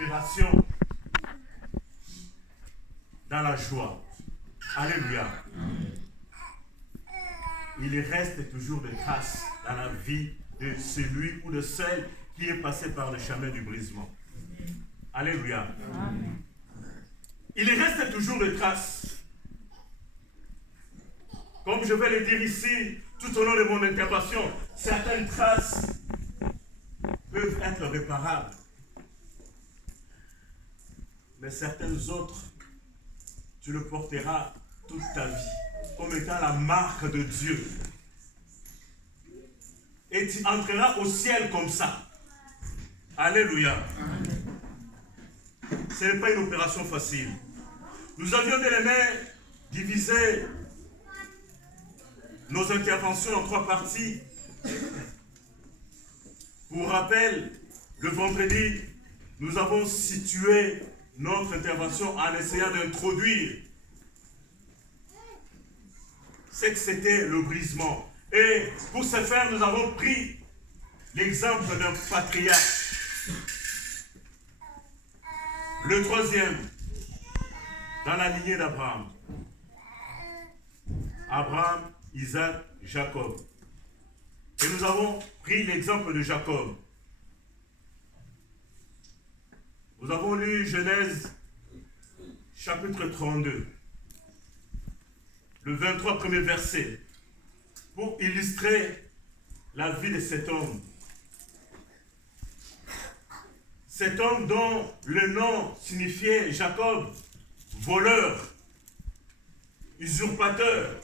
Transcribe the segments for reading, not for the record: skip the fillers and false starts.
opération dans la joie. Alléluia. Il reste toujours des traces dans la vie de celui ou de celle qui est passé par le chemin du brisement. Alléluia. Il reste toujours des traces. Comme je vais le dire ici, tout au long de mon intervention, certaines traces peuvent être réparables. Mais certaines autres, tu le porteras toute ta vie, comme étant la marque de Dieu. Et tu entreras au ciel comme ça. Alléluia. Ce n'est pas une opération facile. Nous avions bien aimé diviser nos interventions en 3 parties. Pour rappel, le vendredi, nous avons situé notre intervention en essayant d'introduire ce que c'était le brisement. Et pour ce faire, nous avons pris l'exemple d'un patriarche. Le 3e, dans la lignée d'Abraham. Abraham, Isaac, Jacob. Et nous avons pris l'exemple de Jacob. Nous avons lu Genèse, chapitre 32, le 23 premier verset, pour illustrer la vie de cet homme. Cet homme dont le nom signifiait Jacob, voleur, usurpateur,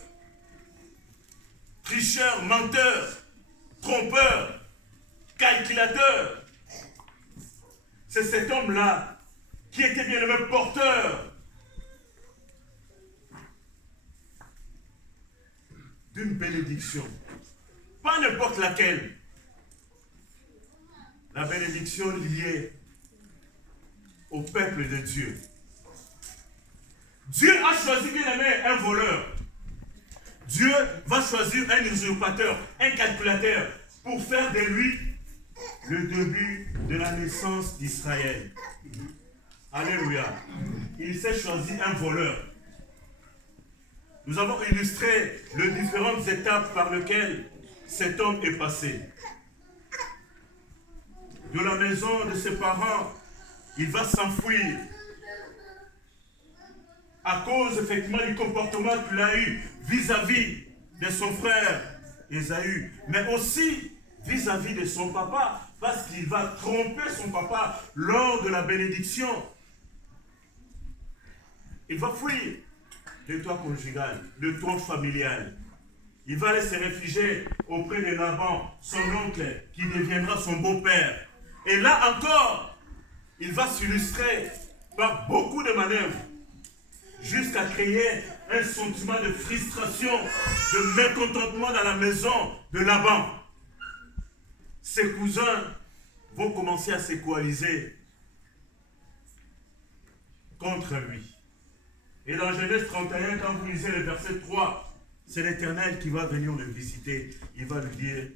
tricheur, menteur, trompeur, calculateur. C'est cet homme-là qui était bien le même porteur d'une bénédiction. Pas n'importe laquelle. La bénédiction liée au peuple de Dieu. Dieu a choisi bien aimé un voleur. Dieu va choisir un usurpateur, un calculateur, pour faire de lui le début de la naissance d'Israël. Alléluia. Il s'est choisi un voleur. Nous avons illustré les différentes étapes par lesquelles cet homme est passé. De la maison de ses parents, il va s'enfuir. À cause effectivement du comportement qu'il a eu vis-à-vis de son frère Ésaü, mais aussi vis-à-vis de son papa, parce qu'il va tromper son papa lors de la bénédiction. Il va fuir le toit conjugal, le toit familial. Il va aller se réfugier auprès de Laban, son oncle, qui deviendra son beau-père. Et là encore, il va s'illustrer par beaucoup de manœuvres, jusqu'à créer un sentiment de frustration, de mécontentement dans la maison de Laban. Ses cousins vont commencer à se coaliser contre lui. Et dans Genèse 31, quand vous lisez le verset 3, c'est l'Éternel qui va venir le visiter. Il va lui dire,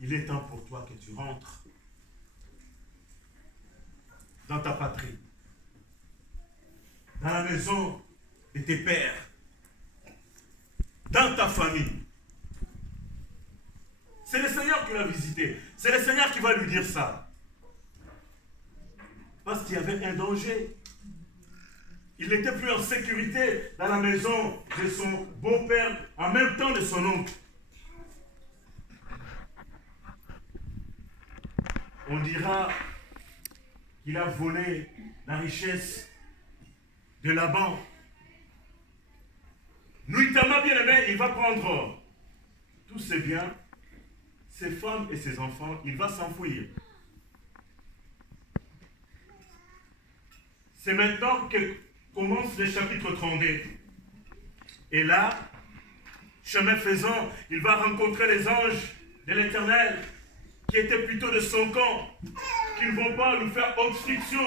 il est temps pour toi que tu rentres dans ta patrie, dans la maison de tes pères, dans ta famille. C'est le Seigneur qui l'a visité. C'est le Seigneur qui va lui dire ça. Parce qu'il y avait un danger. Il n'était plus en sécurité dans la maison de son beau-père, en même temps de son oncle. On dira qu'il a volé la richesse de Laban. Nuitamment bien aimé, il va prendre tous ses biens, ses femmes et ses enfants, il va s'enfuir. C'est maintenant que commence le chapitre 32. Et là, chemin faisant, il va rencontrer les anges de l'Éternel qui étaient plutôt de son camp, qui ne vont pas lui faire obstruction.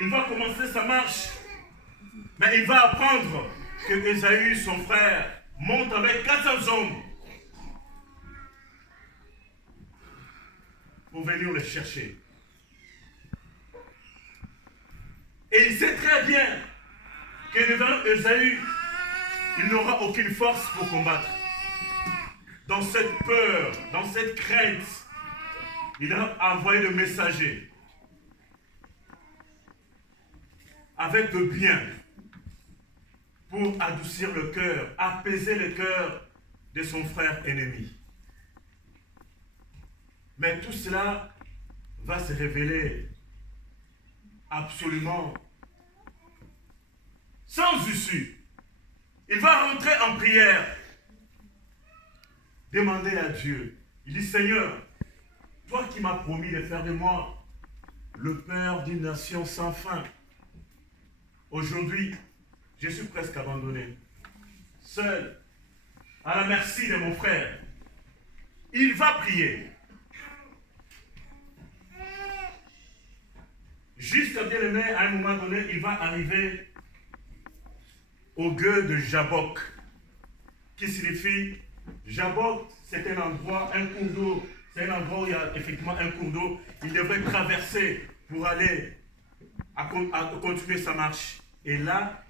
Il va commencer sa marche. Mais il va apprendre que Ésaü, son frère, monte avec 400 hommes pour venir le chercher. devant Ésaü, il n'aura aucune force pour combattre. Dans cette peur, dans cette crainte, il a envoyé le messager avec le bien pour adoucir le cœur, apaiser le cœur de son frère ennemi. Mais tout cela va se révéler absolument sans issue. Il va rentrer en prière, demander à Dieu. Il dit, Seigneur, toi qui m'as promis de faire de moi le père d'une nation sans fin, aujourd'hui, je suis presque abandonné, seul, à la merci de mon frère. Il va prier. Jusqu'à bien aimé, à un moment donné, il va arriver au gueux de Jabbok, qui signifie, Jabbok, c'est un endroit, un cours d'eau, c'est un endroit où il y a effectivement un cours d'eau. Il devrait traverser pour aller à continuer sa marche. Et là,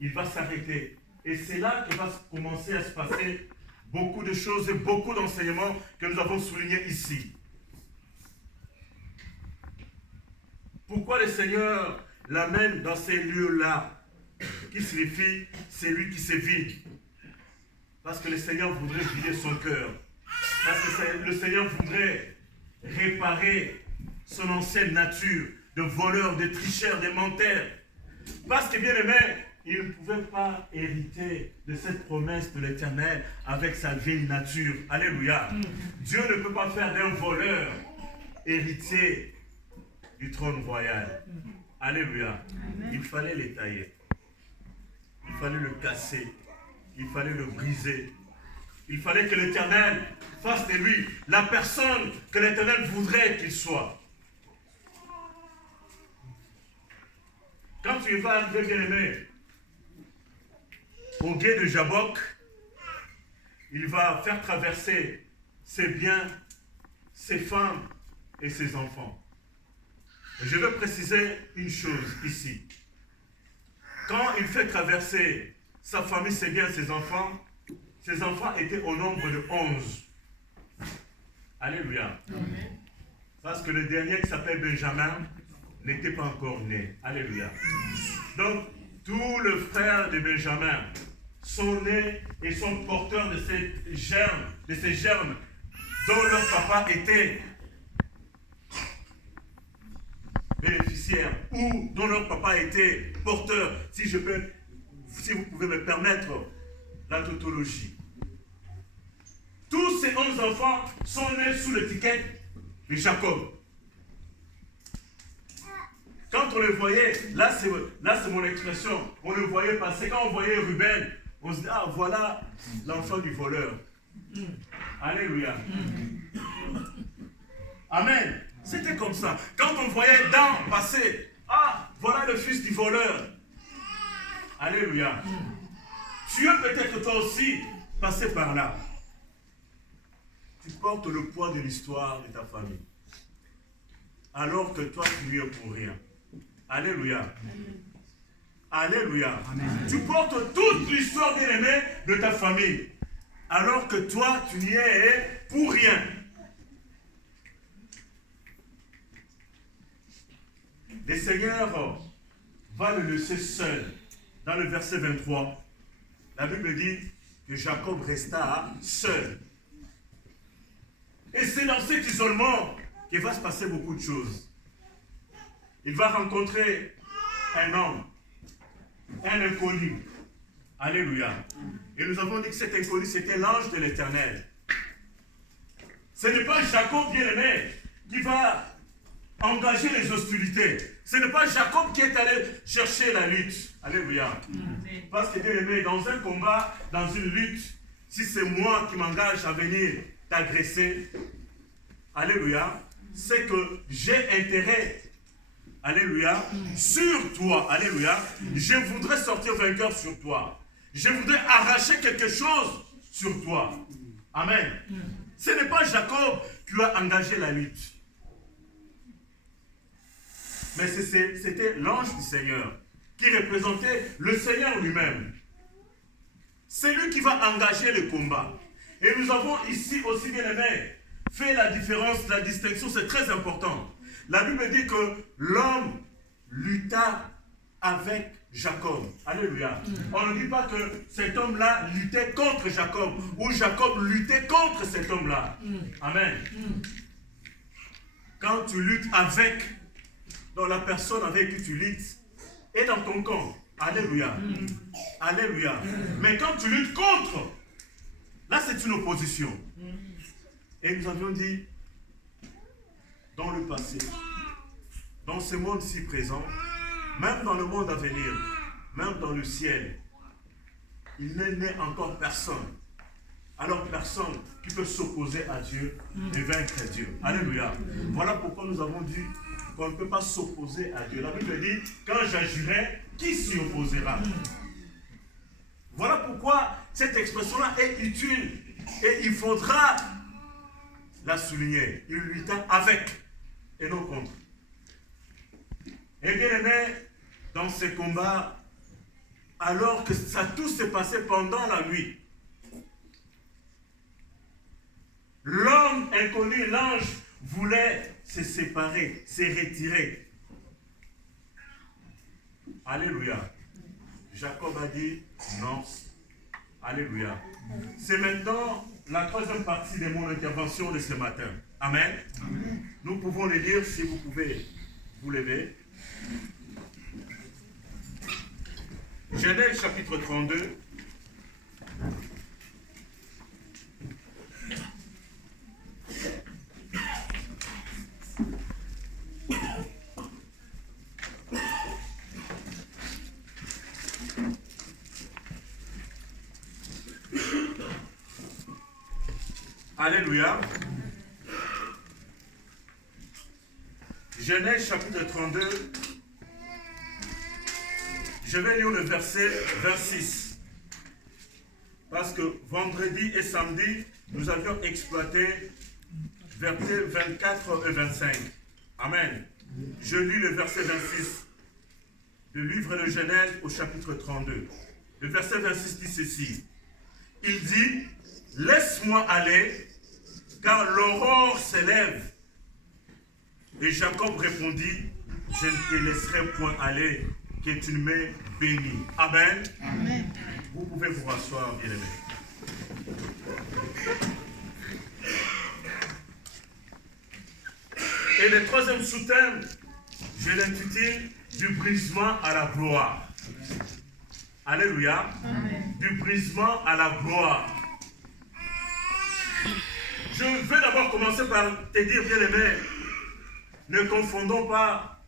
il va s'arrêter. Et c'est là que va commencer à se passer beaucoup de choses et beaucoup d'enseignements que nous avons soulignés ici. Pourquoi le Seigneur l'amène dans ces lieux-là, qui signifie celui qui se vide? Parce que le Seigneur voudrait vider son cœur. Parce que le Seigneur voudrait réparer son ancienne nature de voleur, de tricheur, de menteur. Parce que bien aimé, il ne pouvait pas hériter de cette promesse de l'Éternel avec sa vieille nature. Alléluia. Dieu ne peut pas faire d'un voleur héritier du trône royal. Alléluia. Il fallait les tailler. Il fallait le casser. Il fallait le briser. Il fallait que l'Éternel fasse de lui la personne que l'Éternel voudrait qu'il soit. Quand tu vas arriver, bien aimé, au gué de Jabbok, il va faire traverser ses biens, ses femmes et ses enfants. Je veux préciser une chose ici. Quand il fait traverser sa famille, ses biens, ses enfants étaient au nombre de 11. Alléluia. Amen. Parce que le dernier qui s'appelle Benjamin n'était pas encore né. Alléluia. Donc, tous les frères de Benjamin sont nés et sont porteurs de ces germes dont leur papa était bénéficiaire ou dont leur papa était porteur, si vous pouvez me permettre la tautologie. Tous ces 11 enfants sont nés sous l'étiquette de Jacob. Quand on le voyait, là c'est mon expression, on le voyait passer, quand on voyait Ruben, on se dit, ah voilà l'enfant du voleur. Alléluia. Amen. C'était comme ça. Quand on voyait Dan passer, ah voilà le fils du voleur. Alléluia. Tu es peut-être toi aussi passé par là. Tu portes le poids de l'histoire de ta famille. Alors que toi, tu n'y es pour rien. Alléluia. Alléluia. Amen. Tu portes toute l'histoire, bien-aimée, de ta famille. Alors que toi, tu n'y es pour rien. Le Seigneur va le laisser seul. Dans le verset 23, la Bible dit que Jacob resta seul. Et c'est dans cet isolement qu'il va se passer beaucoup de choses. Il va rencontrer un homme, un inconnu. Alléluia. Et nous avons dit que cet inconnu, c'était l'ange de l'Éternel. Ce n'est pas Jacob, bien-aimé, qui va engager les hostilités. Ce n'est pas Jacob qui est allé chercher la lutte. Alléluia. Parce que, bien-aimé, dans un combat, dans une lutte, si c'est moi qui m'engage à venir t'agresser, alléluia, c'est que j'ai intérêt, alléluia, sur toi, alléluia. Je voudrais sortir vainqueur sur toi. Je voudrais arracher quelque chose sur toi. Amen. Ce n'est pas Jacob qui a engagé la lutte. Mais c'était l'ange du Seigneur qui représentait le Seigneur lui-même. C'est lui qui va engager le combat. Et nous avons ici aussi, bien aimé, fait la différence, la distinction, c'est très important. La Bible dit que l'homme lutta avec Jacob. Alléluia. On ne dit pas que cet homme-là luttait contre Jacob ou Jacob luttait contre cet homme-là. Amen. Quand tu luttes avec, dans la personne avec qui tu luttes, est dans ton camp. Alléluia. Alléluia. Mais quand tu luttes contre, là c'est une opposition. Et nous avions dit, dans le passé, dans ce monde-ci présent, même dans le monde à venir, même dans le ciel, il n'est né encore personne. Alors personne qui peut s'opposer à Dieu et vaincre Dieu. Alléluia. Voilà pourquoi nous avons dit qu'on ne peut pas s'opposer à Dieu. La Bible dit, quand j'agirai, qui s'y opposera? Voilà pourquoi cette expression-là est utile. Et il faudra la souligner. Il lutta avec et non contre. Et bien aimé, dans ces combats, alors que ça tout s'est passé pendant la nuit, l'homme inconnu, l'ange, voulait se séparer, se retirer. Alléluia. Jacob a dit non. Alléluia. C'est maintenant la troisième partie de mon intervention de ce matin. Amen. Amen. Nous pouvons le lire si vous pouvez vous lever. Genèse chapitre 32. Alléluia. Genèse chapitre 32. Je vais lire le verset 26. Parce que vendredi et samedi, nous avions exploité versets 24 et 25. Amen. Je lis le verset 26 du livre de Genèse au chapitre 32. Le verset 26 dit ceci. Il dit, laisse-moi aller, car l'aurore s'élève. Et Jacob répondit, je ne te laisserai point aller, que tu m'aies béni. Amen. Amen. Vous pouvez vous rasseoir, bien-aimés. Et le troisième sous-thème, je l'intitule du brisement à la gloire. Alléluia. Amen. Du brisement à la gloire. Je veux d'abord commencer par te dire, bien-aimé, ne confondons pas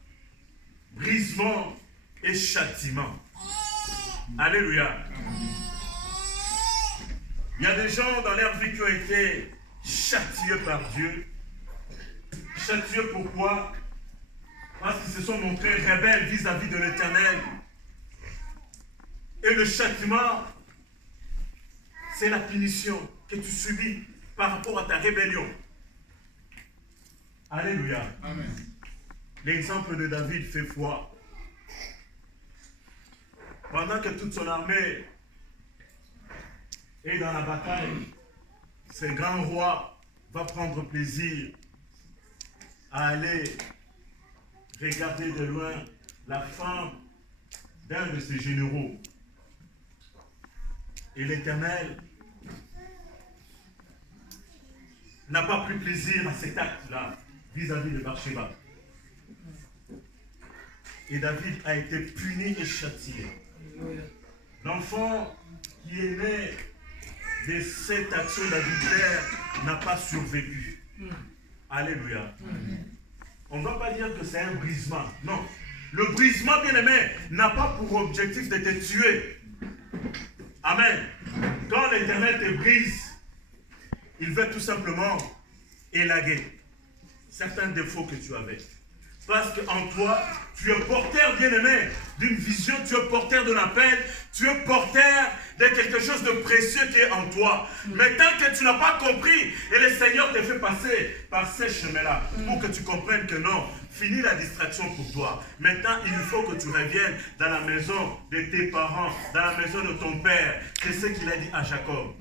brisement et châtiment. Alléluia. Il y a des gens dans leur vie qui ont été châtiés par Dieu. Châtiés pourquoi? Parce qu'ils se sont montrés rebelles vis-à-vis de l'Éternel. Et le châtiment, c'est la punition que tu subis par rapport à ta rébellion. Alléluia. Amen. L'exemple de David fait foi. Pendant que toute son armée est dans la bataille, ce grand roi va prendre plaisir à aller regarder de loin la femme d'un de ses généraux. Et l'Éternel n'a pas pris plaisir à cet acte-là vis-à-vis de Bathsheba. Et David a été puni et châtié. L'enfant qui est né de cette action d'adultère n'a pas survécu. Alléluia. On ne va pas dire que c'est un brisement. Non. Le brisement, bien-aimé, n'a pas pour objectif de te tuer. Amen. Quand l'Éternel te brise, il veut tout simplement élaguer certains défauts que tu avais. Parce qu'en toi, tu es porteur, bien-aimé, d'une vision, tu es porteur d'un appel, tu es porteur de quelque chose de précieux qui est en toi. Mais tant que tu n'as pas compris, et le Seigneur te fait passer par ces chemins-là, pour que tu comprennes que non, Fini la distraction pour toi. Maintenant, il faut que tu reviennes dans la maison de tes parents, dans la maison de ton père. C'est ce qu'il a dit à Jacob.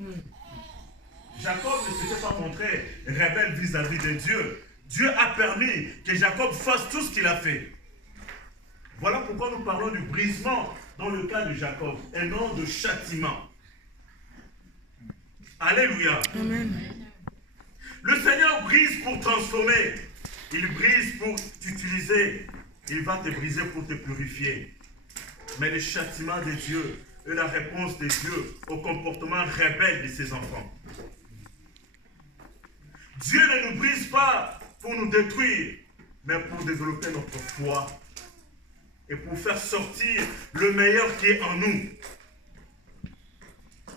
Jacob ne s'était pas montré rebelle vis-à-vis de Dieu. Dieu a permis que Jacob fasse tout ce qu'il a fait. Voilà pourquoi nous parlons du brisement dans le cas de Jacob et non de châtiment. Alléluia. Amen. Le Seigneur brise pour transformer. Il brise pour t'utiliser. Il va te briser pour te purifier. Mais le châtiment de Dieu est la réponse de Dieu au comportement rebelle de ses enfants. Dieu ne nous brise pas pour nous détruire, mais pour développer notre foi et pour faire sortir le meilleur qui est en nous.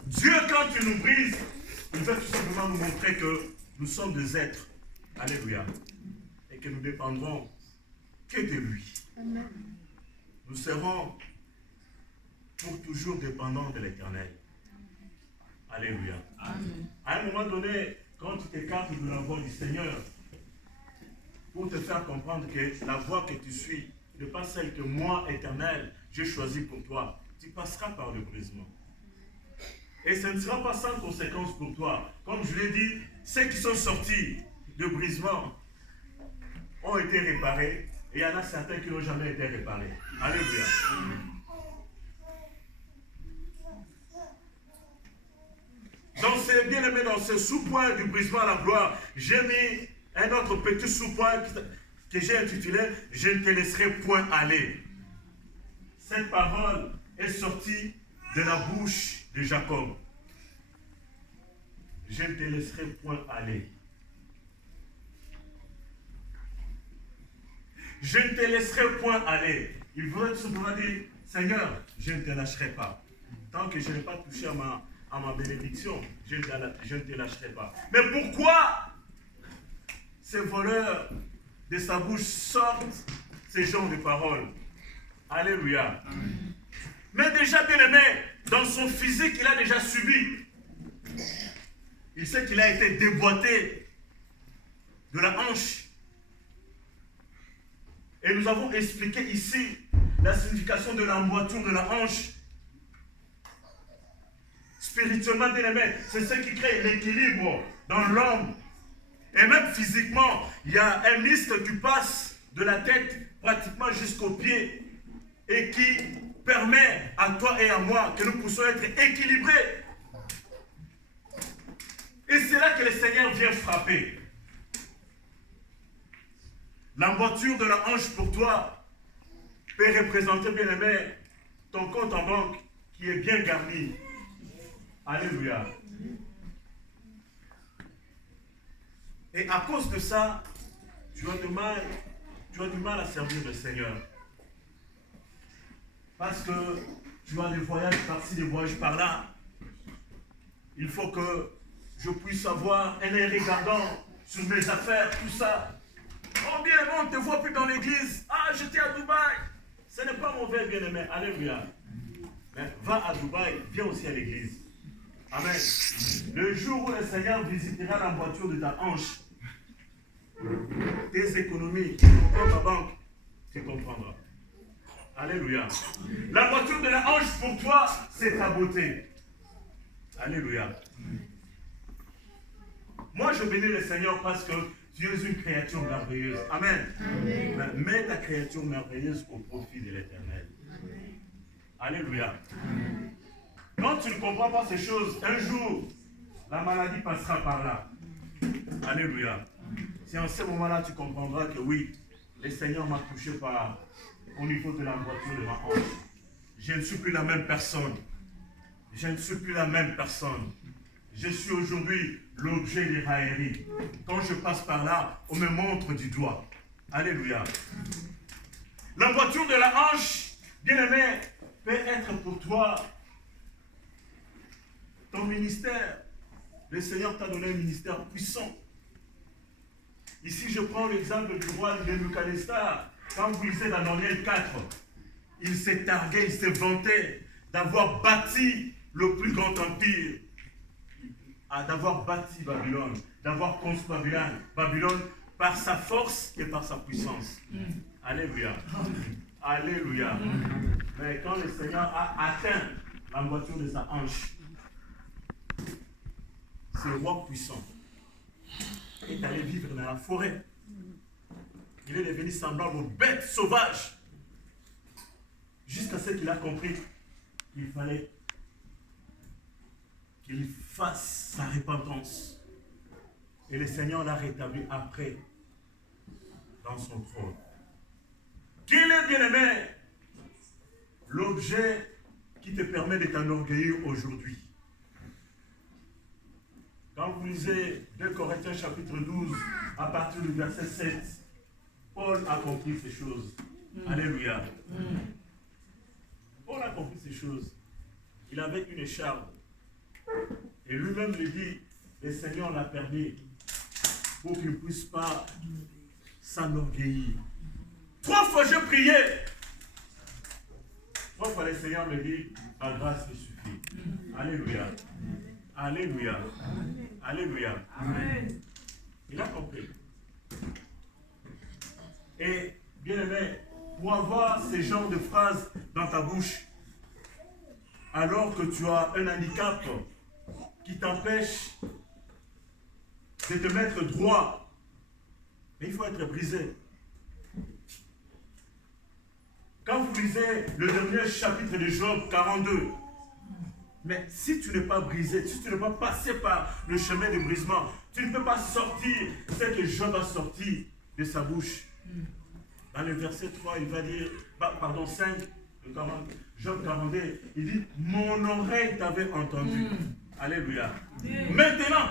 Dieu, quand il nous brise, il veut tout simplement nous montrer que nous sommes des êtres. Alléluia. Et que nous dépendrons que de lui. Amen. Nous serons pour toujours dépendants de l'Éternel. Alléluia. Amen. À un moment donné, quand tu t'écartes de la voie du Seigneur, pour te faire comprendre que la voie que tu suis n'est pas celle que moi, Éternel, j'ai choisie pour toi, tu passeras par le brisement. Et ce ne sera pas sans conséquence pour toi. Comme je l'ai dit, ceux qui sont sortis de brisement ont été réparés, et il y en a certains qui n'ont jamais été réparés. Alléluia. Dans ce sous-point du brisement à la gloire, j'ai mis un autre petit sous-point que j'ai intitulé « Je ne te laisserai point aller ». Cette parole est sortie de la bouche de Jacob. Je ne te laisserai point aller. Je ne te laisserai point aller. Il voudrait tout simplement dire, Seigneur, je ne te lâcherai pas. Tant que je n'ai pas touché à ma bénédiction, je ne te lâcherai pas. Mais pourquoi ces voleurs de sa bouche sortent ces genres de paroles? Alléluia. Mais déjà, bien aimé, dans son physique, il a déjà subi. Il sait qu'il a été déboîté de la hanche. Et nous avons expliqué ici la signification de l'emboîture de la hanche. Spirituellement, bien aimé, c'est ce qui crée l'équilibre dans l'homme. Et même physiquement, il y a un muscle qui passe de la tête pratiquement jusqu'aux pieds et qui permet à toi et à moi que nous puissions être équilibrés. Et c'est là que le Seigneur vient frapper. L'emboîture de la hanche pour toi peut représenter, bien aimé, ton compte en banque qui est bien garni. Alléluia. Et à cause de ça, tu as du mal à servir le Seigneur. Parce que tu as des voyages par-ci, des voyages par-là. Il faut que je puisse avoir un œil regardant sur mes affaires, tout ça. Oh bien, on ne te voit plus dans l'église. Ah, j'étais à Dubaï. Ce n'est pas mauvais, bien-aimé. Alléluia. Mais va à Dubaï, viens aussi à l'église. Amen. Le jour où le Seigneur visitera l'emboîture de ta hanche, tes économies, ton compte en banque, tu comprendras. Alléluia. L'emboîture de la hanche pour toi, c'est ta beauté. Alléluia. Moi, je bénis le Seigneur parce que tu es une créature merveilleuse. Amen. Amen. Mets ta créature merveilleuse au profit de l'Éternel. Alléluia. Amen. Quand tu ne comprends pas ces choses, un jour, la maladie passera par là. Alléluia. C'est en ce moment-là tu comprendras que oui, le Seigneur m'a touché au niveau de l'emboîture de ma hanche. Je ne suis plus la même personne. Je ne suis plus la même personne. Je suis aujourd'hui l'objet des railleries. Quand je passe par là, on me montre du doigt. Alléluia. L'emboîture de la hanche, bien-aimé, peut être pour toi ton ministère. Le Seigneur t'a donné un ministère puissant. Ici, je prends l'exemple du roi Nebuchadnezzar. Quand vous lisez dans Daniel 4, il s'est targué, il s'est vanté d'avoir bâti le plus grand empire, d'avoir bâti Babylone, d'avoir construit Babylone par sa force et par sa puissance. Alléluia. Alléluia. Mais quand le Seigneur a atteint la moitié de sa hanche, ce roi puissant est allé vivre dans la forêt. Il est devenu semblable aux bêtes sauvages. Jusqu'à ce qu'il a compris qu'il fallait qu'il fasse sa repentance. Et le Seigneur l'a rétabli après dans son trône. Qu'il est bien-aimé, l'objet qui te permet de t'enorgueillir aujourd'hui. Quand vous lisez 2 Corinthiens chapitre 12, à partir du verset 7, Paul a compris ces choses. Alléluia. Paul a compris ces choses. Il avait une écharpe. Et lui-même lui dit, le Seigneur l'a permis pour qu'il ne puisse pas s'enorgueillir. 3 fois j'ai prié. 3 fois le Seigneur me dit, ma grâce me suffit. Alléluia. Alléluia. Alléluia. Amen. Il a compris. Et bien aimé, pour avoir ce genre de phrases dans ta bouche, alors que tu as un handicap qui t'empêche de te mettre droit, mais il faut être brisé. Quand vous lisez le dernier chapitre de Job 42, mais si tu n'es pas brisé, si tu n'es pas passé par le chemin de brisement, tu ne peux pas sortir ce que Job a sorti de sa bouche. Dans le verset 3, il va dire, pardon, 5, Job 42, il dit, mon oreille t'avait entendu. Alléluia. Maintenant,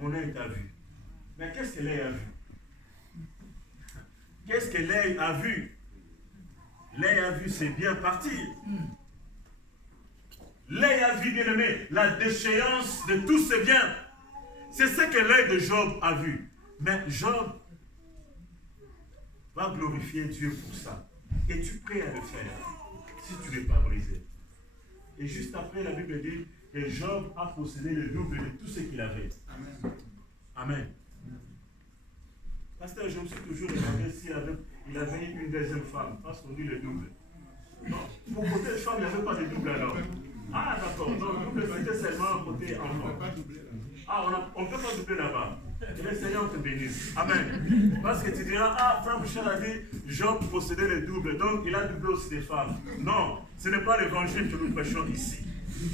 mon œil t'a vu. Mais qu'est-ce que l'œil a vu? Qu'est-ce que l'œil a vu? L'œil a vu, c'est bien parti. L'œil a vu, bien aimé, la déchéance de tous ses biens. C'est ce que l'œil de Job a vu. Mais Job va glorifier Dieu pour ça. Et tu es prêt à le faire si tu n'es pas brisé. Et juste après, la Bible dit que Job a possédé le double de tout ce qu'il avait. Amen. Amen. Pasteur, je me suis toujours demandé s'il avait une deuxième femme, parce qu'on dit le double. Non, pour côté de femme, il n'y avait pas de double alors. Ah d'accord, donc double c'était seulement côté enfant. Ah, on ne peut pas doubler là-bas. Que le Seigneur te bénisse. Amen. Parce que tu diras, ah, Frère Michel a dit, Job possédait le double, donc il a doublé aussi des femmes. Non, ce n'est pas l'évangile que nous prêchons ici.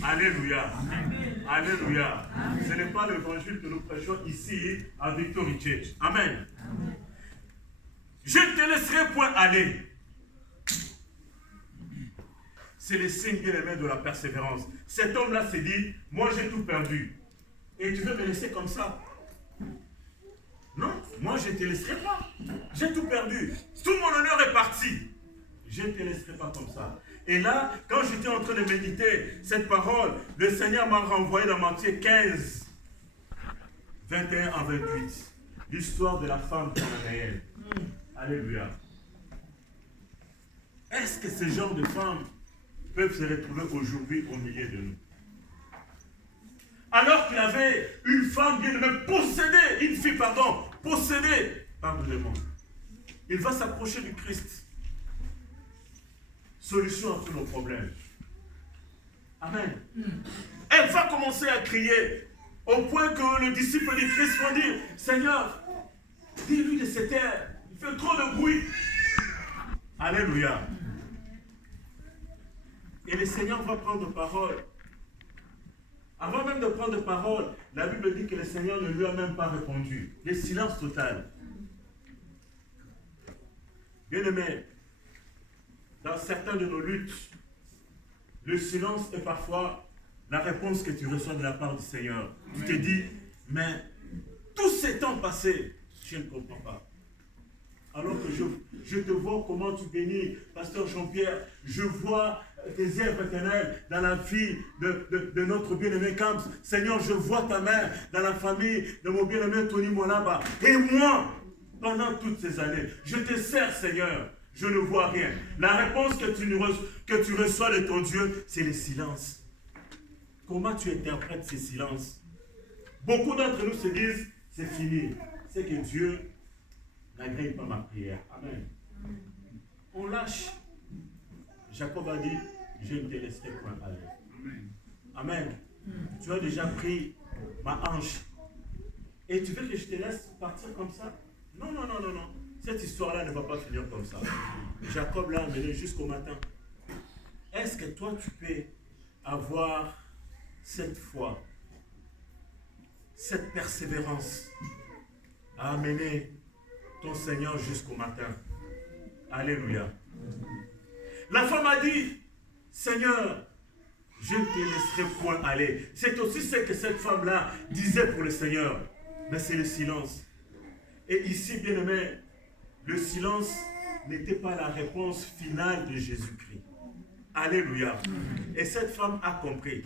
Alléluia. Amen. Alléluia. Amen. Ce n'est pas l'évangile que nous prêchons ici à Victory Church. Amen. Amen. Je ne te laisserai point aller. C'est le signe bien-aimé de la persévérance. Cet homme-là s'est dit, moi j'ai tout perdu. Et tu veux me laisser comme ça? Non, moi je ne te laisserai pas. J'ai tout perdu. Tout mon honneur est parti. Je ne te laisserai pas comme ça. Et là, quand j'étais en train de méditer cette parole, le Seigneur m'a renvoyé dans Matthieu 15, 21 à 28. L'histoire de la femme cananéenne. Alléluia. Est-ce que ces genres de femmes peuvent se retrouver aujourd'hui au milieu de nous? Alors qu'il avait une femme bien aimée possédée, une fille, pardon, possédée par le démon. Il va s'approcher du Christ. Solution à tous nos problèmes. Amen. Elle va commencer à crier au point que le disciple du Christ va dire, Seigneur, dis-lui de se taire, il fait trop de bruit. Alléluia. Et le Seigneur va prendre parole. Avant même de prendre parole, la Bible dit que le Seigneur ne lui a même pas répondu. Le silence total. Bien-aimé, dans certaines de nos luttes, le silence est parfois la réponse que tu reçois de la part du Seigneur. Tu te dis, mais tous ces temps passés, je ne comprends pas. Alors que je te vois comment tu bénis, Pasteur Jean-Pierre, je vois tes œuvres éternelles dans la vie de notre bien-aimé Camps. Seigneur, je vois ta main dans la famille de mon bien-aimé Tony Molaba. Et moi, pendant toutes ces années, je te sers, Seigneur, je ne vois rien. La réponse que tu reçois de ton Dieu, c'est le silence. Comment tu interprètes ces silences? Beaucoup d'entre nous se disent, c'est fini, c'est que Dieu n'agrée pas ma prière. Amen. On lâche. Jacob a dit, je ne te laisserai point aller. Amen. Tu as déjà pris ma hanche. Et tu veux que je te laisse partir comme ça? Non, non, non, non, non. Cette histoire-là ne va pas finir comme ça. Jacob l'a amené jusqu'au matin. Est-ce que toi, tu peux avoir cette foi, cette persévérance à amener ton Seigneur jusqu'au matin? Alléluia. La femme a dit, Seigneur, je ne te laisserai point aller. C'est aussi ce que cette femme-là disait pour le Seigneur. Mais c'est le silence. Et ici, bien aimé, le silence n'était pas la réponse finale de Jésus-Christ. Alléluia. Et cette femme a compris.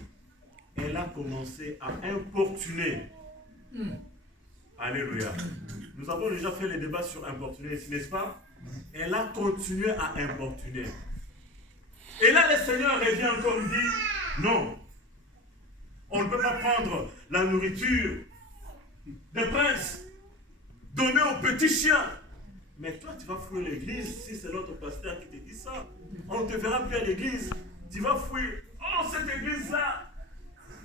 Elle a commencé à importuner. Alléluia. Nous avons déjà fait les débats sur importuner, n'est-ce pas? Elle a continué à importuner. Et là, le Seigneur revient encore et dit, non, on ne peut pas prendre la nourriture des princes, donner aux petits chiens. Mais toi, tu vas fouiller l'église, si c'est l'autre pasteur qui te dit ça. On ne te verra plus à l'église. Tu vas fouiller. Oh, cette église-là,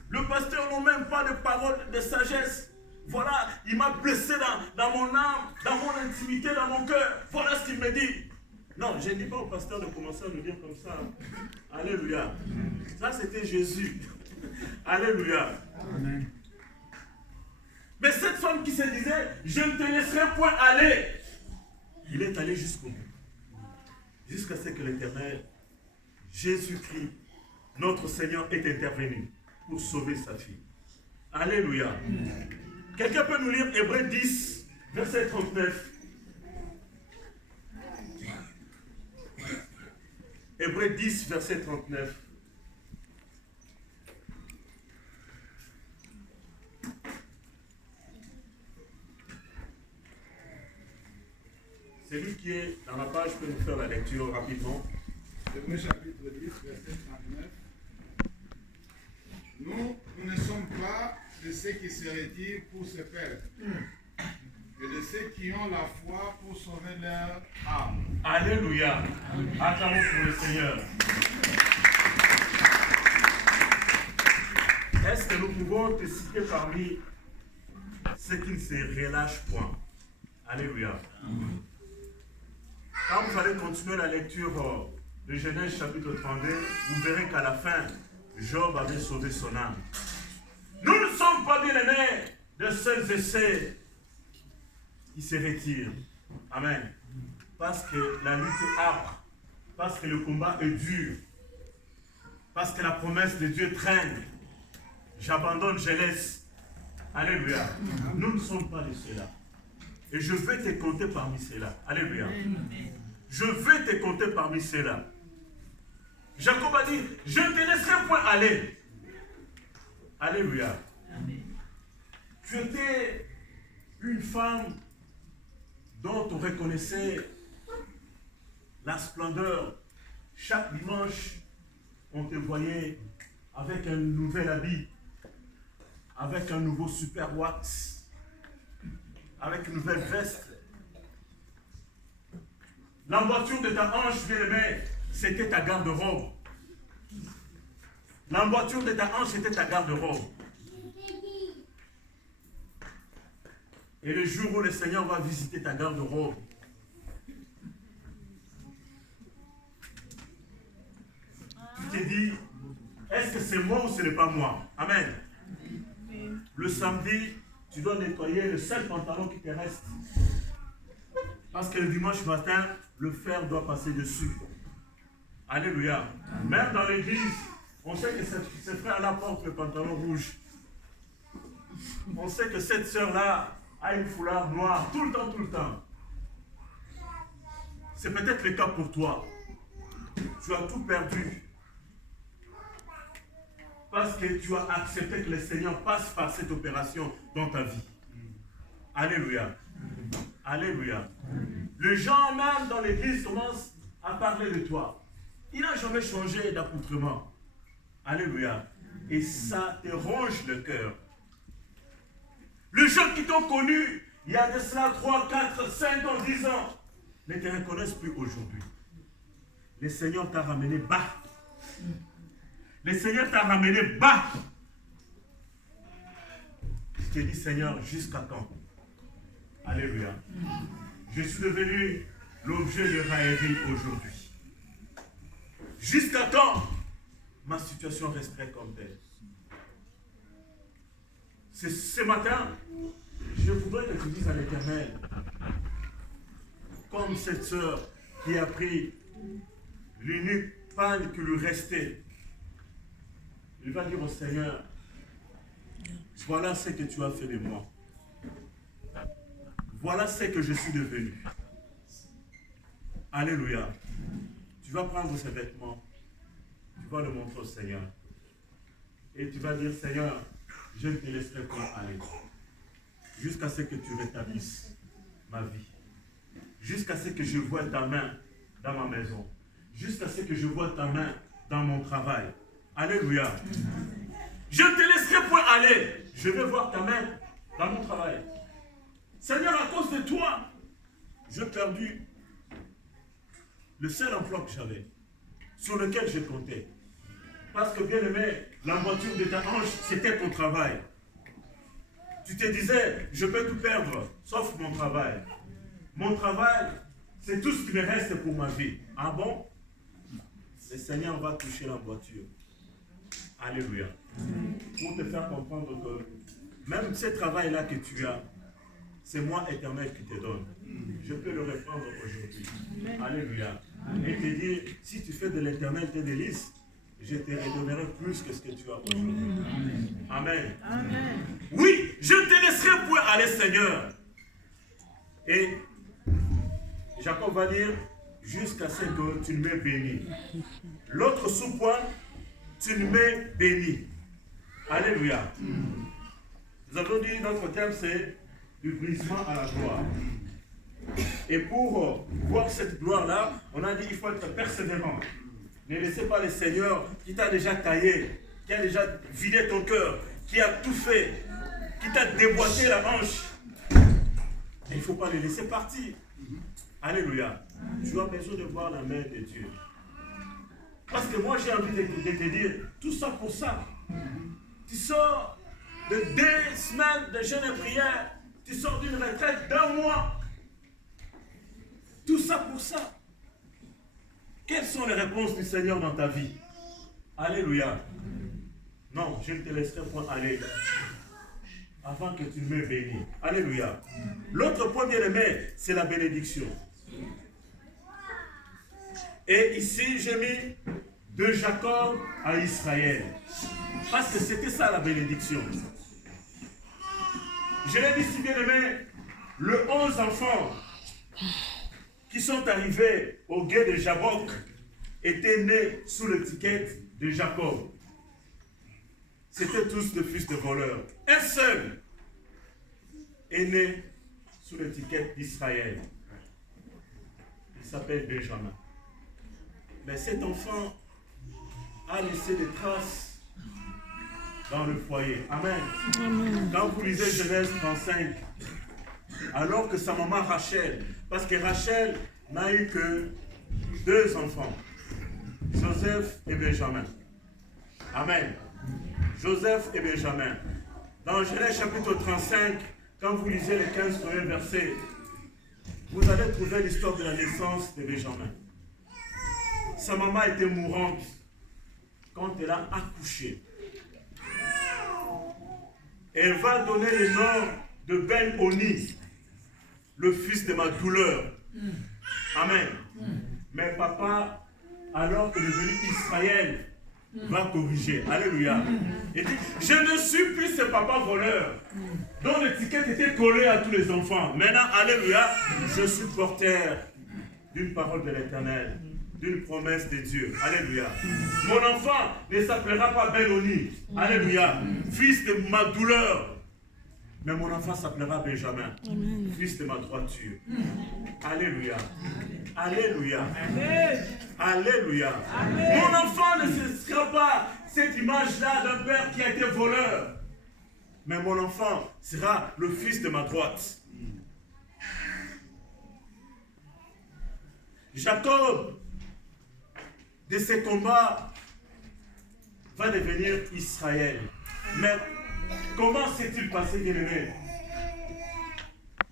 le pasteur n'a même pas de parole de sagesse. Voilà, il m'a blessé dans mon âme, dans mon intimité, dans mon cœur. Voilà ce qu'il me dit. Non, je ne dis pas au pasteur de commencer à nous dire comme ça. Alléluia. Ça, c'était Jésus. Alléluia. Amen. Mais cette femme qui se disait, je ne te laisserai point aller. Il est allé jusqu'au bout. Jusqu'à ce que l'Éternel, Jésus-Christ, notre Seigneur, est intervenu pour sauver sa fille. Alléluia. Quelqu'un peut nous lire Hébreux 10, verset 39. Hébreux 10, verset 39. Celui qui est dans la page peut nous faire la lecture rapidement. Hébreux chapitre 10, verset 39. Nous ne sommes pas de ceux qui se retirent pour se perdre, mais de ceux qui ont la foi pour sauver leur âme. Alléluia. Acclamons pour le Seigneur. Est-ce que nous pouvons te citer parmi ceux qui ne se relâchent point? Alléluia. Quand vous allez continuer la lecture de Genèse chapitre 32, vous verrez qu'à la fin, Job avait sauvé son âme. Nous ne sommes pas bien aimés de ceux et ceux qui se retirent. Amen. Parce que la lutte est âpre, parce que le combat est dur, parce que la promesse de Dieu traîne. J'abandonne, je laisse. Alléluia. Nous ne sommes pas de ceux-là. Et je vais te compter parmi ceux-là. Alléluia. Je vais te compter parmi ceux-là. Jacob a dit, je ne te laisserai point aller. Alléluia. Tu étais une femme dont on reconnaissait la splendeur. Chaque dimanche, on te voyait avec un nouvel habit, avec un nouveau super wax, avec une nouvelle veste. L'emboîture de ta hanche, bien-aimée, c'était ta garde-robe. L'emboîture de ta hanche, c'était ta garde-robe. Et le jour où le Seigneur va visiter ta garde-robe, tu t'es dit, est-ce que c'est moi ou ce n'est pas moi? Amen. Le samedi, tu dois nettoyer le seul pantalon qui te reste. Parce que le dimanche matin, le fer doit passer dessus. Alléluia. Même dans l'église, on sait que ce frère-là porte le pantalon rouge. On sait que cette sœur-là a une foulard noire tout le temps, tout le temps. C'est peut-être le cas pour toi. Tu as tout perdu. Parce que tu as accepté que le Seigneur passe par cette opération dans ta vie. Alléluia. Alléluia. Les gens même dans l'église commencent à parler de toi. Il n'a jamais changé d'accoutrement. Alléluia. Et ça te ronge le cœur. Les gens qui t'ont connu il y a de cela 3, 4, 5 ans, 10 ans, ne te reconnaissent plus aujourd'hui. Le Seigneur t'a ramené bas. Le Seigneur t'a ramené bas. Je t'ai dit, Seigneur, jusqu'à quand? Alléluia. Je suis devenu l'objet de raillerie aujourd'hui. Jusqu'à quand ma situation resterait comme telle? Ce matin, je voudrais que tu dises à l'Éternel, comme cette sœur qui a pris l'unique pain qui lui restait, il va dire au Seigneur, voilà ce que tu as fait de moi. Voilà ce que je suis devenu. Alléluia. Tu vas prendre ces vêtements, tu vas le montrer au Seigneur. Et tu vas dire, Seigneur, je ne te laisserai pas aller. Jusqu'à ce que tu rétablisses ma vie. Jusqu'à ce que je voie ta main dans ma maison. Jusqu'à ce que je voie ta main dans mon travail. Alléluia. Je ne te laisserai point aller. Je vais voir ta main dans mon travail. Seigneur, à cause de toi, j'ai perdu le seul emploi que j'avais, sur lequel je comptais. Parce que, bien aimé, la voiture de ta hanche, c'était ton travail. Tu te disais, je peux tout perdre, sauf mon travail. Mon travail, c'est tout ce qui me reste pour ma vie. Ah bon? Le Seigneur va toucher la voiture. Alléluia. Pour te faire comprendre que même ce travail-là que tu as, c'est moi, Éternel, qui te donne. Je peux le reprendre aujourd'hui. Alléluia. Et te dire, si tu fais de l'Éternel tes délices, je te redonnerai plus que ce que tu as aujourd'hui. Amen. Amen. Oui, je ne te laisserai point aller, Seigneur. Et Jacob va dire, jusqu'à ce que tu m'aies béni. L'autre sous-point, tu m'aies béni. Alléluia. Nous avons dit, notre thème, c'est du brisement à la gloire. Et pour voir cette gloire-là, on a dit qu'il faut être persévérant. Ne laissez pas le Seigneur qui t'a déjà taillé, qui a déjà vidé ton cœur, qui a tout fait, qui t'a déboîté la hanche. Et il ne faut pas le laisser partir. Alléluia. Tu as besoin de voir la main de Dieu. Parce que moi j'ai envie de te dire, tout ça pour ça. Tu sors de 2 semaines de jeûne et prière, tu sors d'une retraite d'1 mois. Tout ça pour ça. Quelles sont les réponses du Seigneur dans ta vie? Alléluia. Non, je ne te laisserai point aller avant que tu me bénis. Alléluia. L'autre point bien aimé, c'est la bénédiction. Et ici, j'ai mis de Jacob à Israël. Parce que c'était ça la bénédiction. Je l'ai dit si bien aimé, le 11 enfants qui sont arrivés au gué de Jabok étaient nés sous l'étiquette de Jacob. C'étaient tous des fils de voleurs. Un seul est né sous l'étiquette d'Israël. Il s'appelle Benjamin. Mais cet enfant a laissé des traces dans le foyer. Amen. Amen. Quand vous lisez Genèse 35, alors que sa maman Rachel, parce que Rachel n'a eu que 2 enfants, Joseph et Benjamin. Amen. Joseph et Benjamin. Dans Genèse chapitre 35, quand vous lisez les 15 premiers versets, vous allez trouver l'histoire de la naissance de Benjamin. Sa maman était mourante quand elle a accouché. Elle va donner le nom de Ben-Oni, le fils de ma douleur. Amen. Mais papa, alors que est devenu Israël, va corriger. Alléluia. Il dit, je ne suis plus ce papa voleur dont l'étiquette était collée à tous les enfants. Maintenant, alléluia, je suis porteur d'une parole de l'Éternel, d'une promesse de Dieu. Alléluia. Mon enfant ne s'appellera pas Ben-Oni. Alléluia. Fils de ma douleur. Mais mon enfant s'appellera Benjamin. Amen. Fils de ma droiture. Alléluia. Alléluia. Amen. Alléluia. Amen. Mon enfant ne sera pas cette image-là d'un père qui a été voleur. Mais mon enfant sera le fils de ma droite. Jacob, de ses combats, va devenir Israël. Mais comment s'est-il passé, bien-aimé?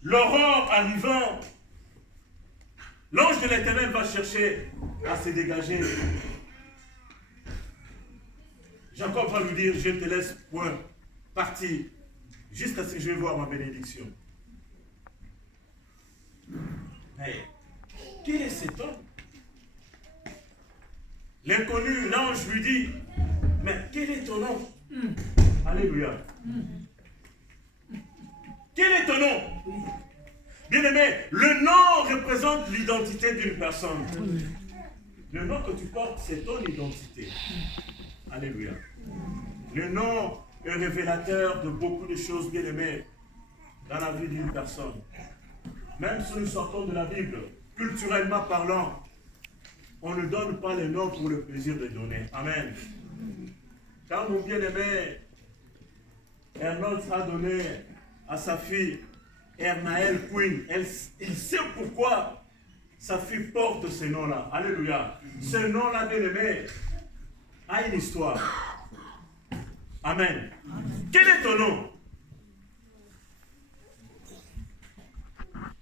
L'aurore arrivant, l'ange de l'Éternel va chercher à se dégager. Jacob va lui dire, je ne te laisse point partir, jusqu'à ce que je vais voir ma bénédiction. Mais, quel est cet homme? L'inconnu, l'ange lui dit, mais quel est ton nom? Alléluia. Quel est ton nom? Bien-aimé, le nom représente l'identité d'une personne. Le nom que tu portes, c'est ton identité. Alléluia. Le nom est révélateur de beaucoup de choses, bien-aimées, dans la vie d'une personne. Même si nous sortons de la Bible, culturellement parlant, on ne donne pas les noms pour le plaisir de donner. Amen. Quand mon bien-aimé Arnold a donné à sa fille Ernaël Queen, il sait pourquoi sa fille porte ce nom-là. Alléluia. Ce nom-là, bien-aimé, a une histoire. Amen. Quel est ton nom?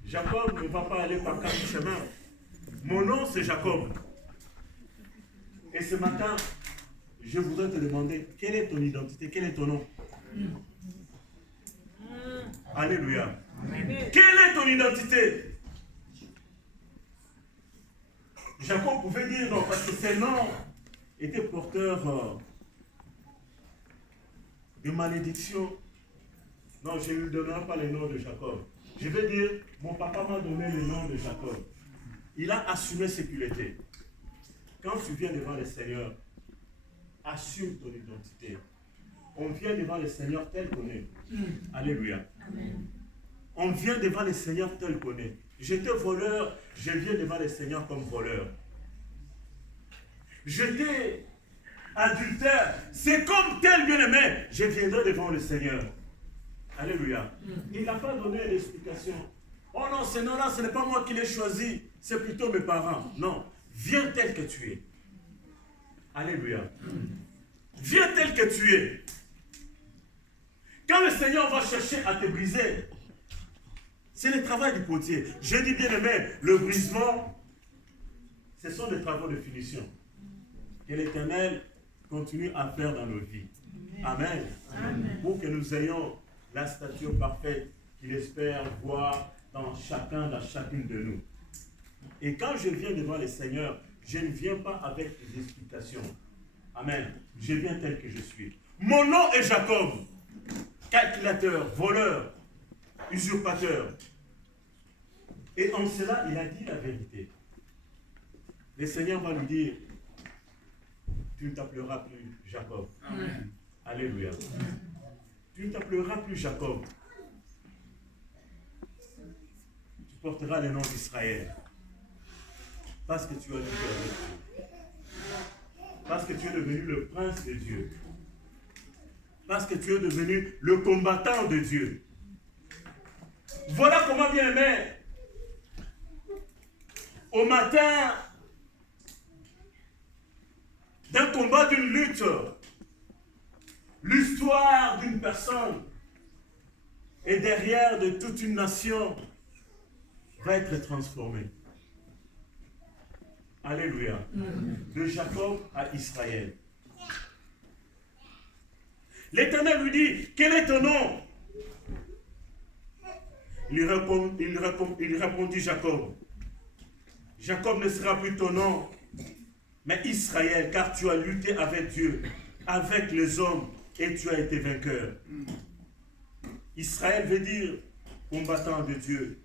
Jacob ne va pas aller par 4 chemins. Mon nom, c'est Jacob. Et ce matin, je voudrais te demander, quelle est ton identité? Quel est ton nom? Alléluia. Quelle est ton identité? Jacob pouvait dire non, parce que ses noms étaient porteurs de malédiction. Non, je ne lui donnerai pas le nom de Jacob. Je vais dire, mon papa m'a donné le nom de Jacob. Il a assumé ce qu'il était. Quand tu viens devant le Seigneur, assume ton identité. On vient devant le Seigneur tel qu'on est. Alléluia. Amen. On vient devant le Seigneur tel qu'on est. J'étais voleur, je viens devant le Seigneur comme voleur. J'étais adultère, c'est comme tel bien-aimé, je viendrai devant le Seigneur. Alléluia. Il n'a pas donné d'explication. Oh non, ce nom-là, ce n'est pas moi qui l'ai choisi, c'est plutôt mes parents. Non, viens tel que tu es. Alléluia. Viens tel que tu es. Quand le Seigneur va chercher à te briser, c'est le travail du potier. Je dis bien aimé, le brisement, ce sont des travaux de finition. Que l'Éternel continue à faire dans nos vies. Amen. Amen. Pour que nous ayons la stature parfaite qu'il espère voir dans chacune de nous. Et quand je viens devant le Seigneur, je ne viens pas avec des explications. Amen. Je viens tel que je suis. Mon nom est Jacob. Calculateur, voleur, usurpateur. Et en cela, il a dit la vérité. Le Seigneur va lui dire, tu ne t'appelleras plus Jacob. Amen. Alléluia. Amen. Tu ne t'appelleras plus Jacob. Tu porteras le nom d'Israël. Parce que tu as lutté avec Dieu. Parce que tu es devenu le prince de Dieu. Parce que tu es devenu le combattant de Dieu. Voilà comment, bien aimé, au matin d'un combat, d'une lutte, l'histoire d'une personne et derrière de toute une nation va être transformée. Alléluia. De Jacob à Israël. L'Éternel lui dit, quel est ton nom? Il répondit Jacob. Jacob ne sera plus ton nom, mais Israël, car tu as lutté avec Dieu, avec les hommes, et tu as été vainqueur. Israël veut dire combattant de Dieu,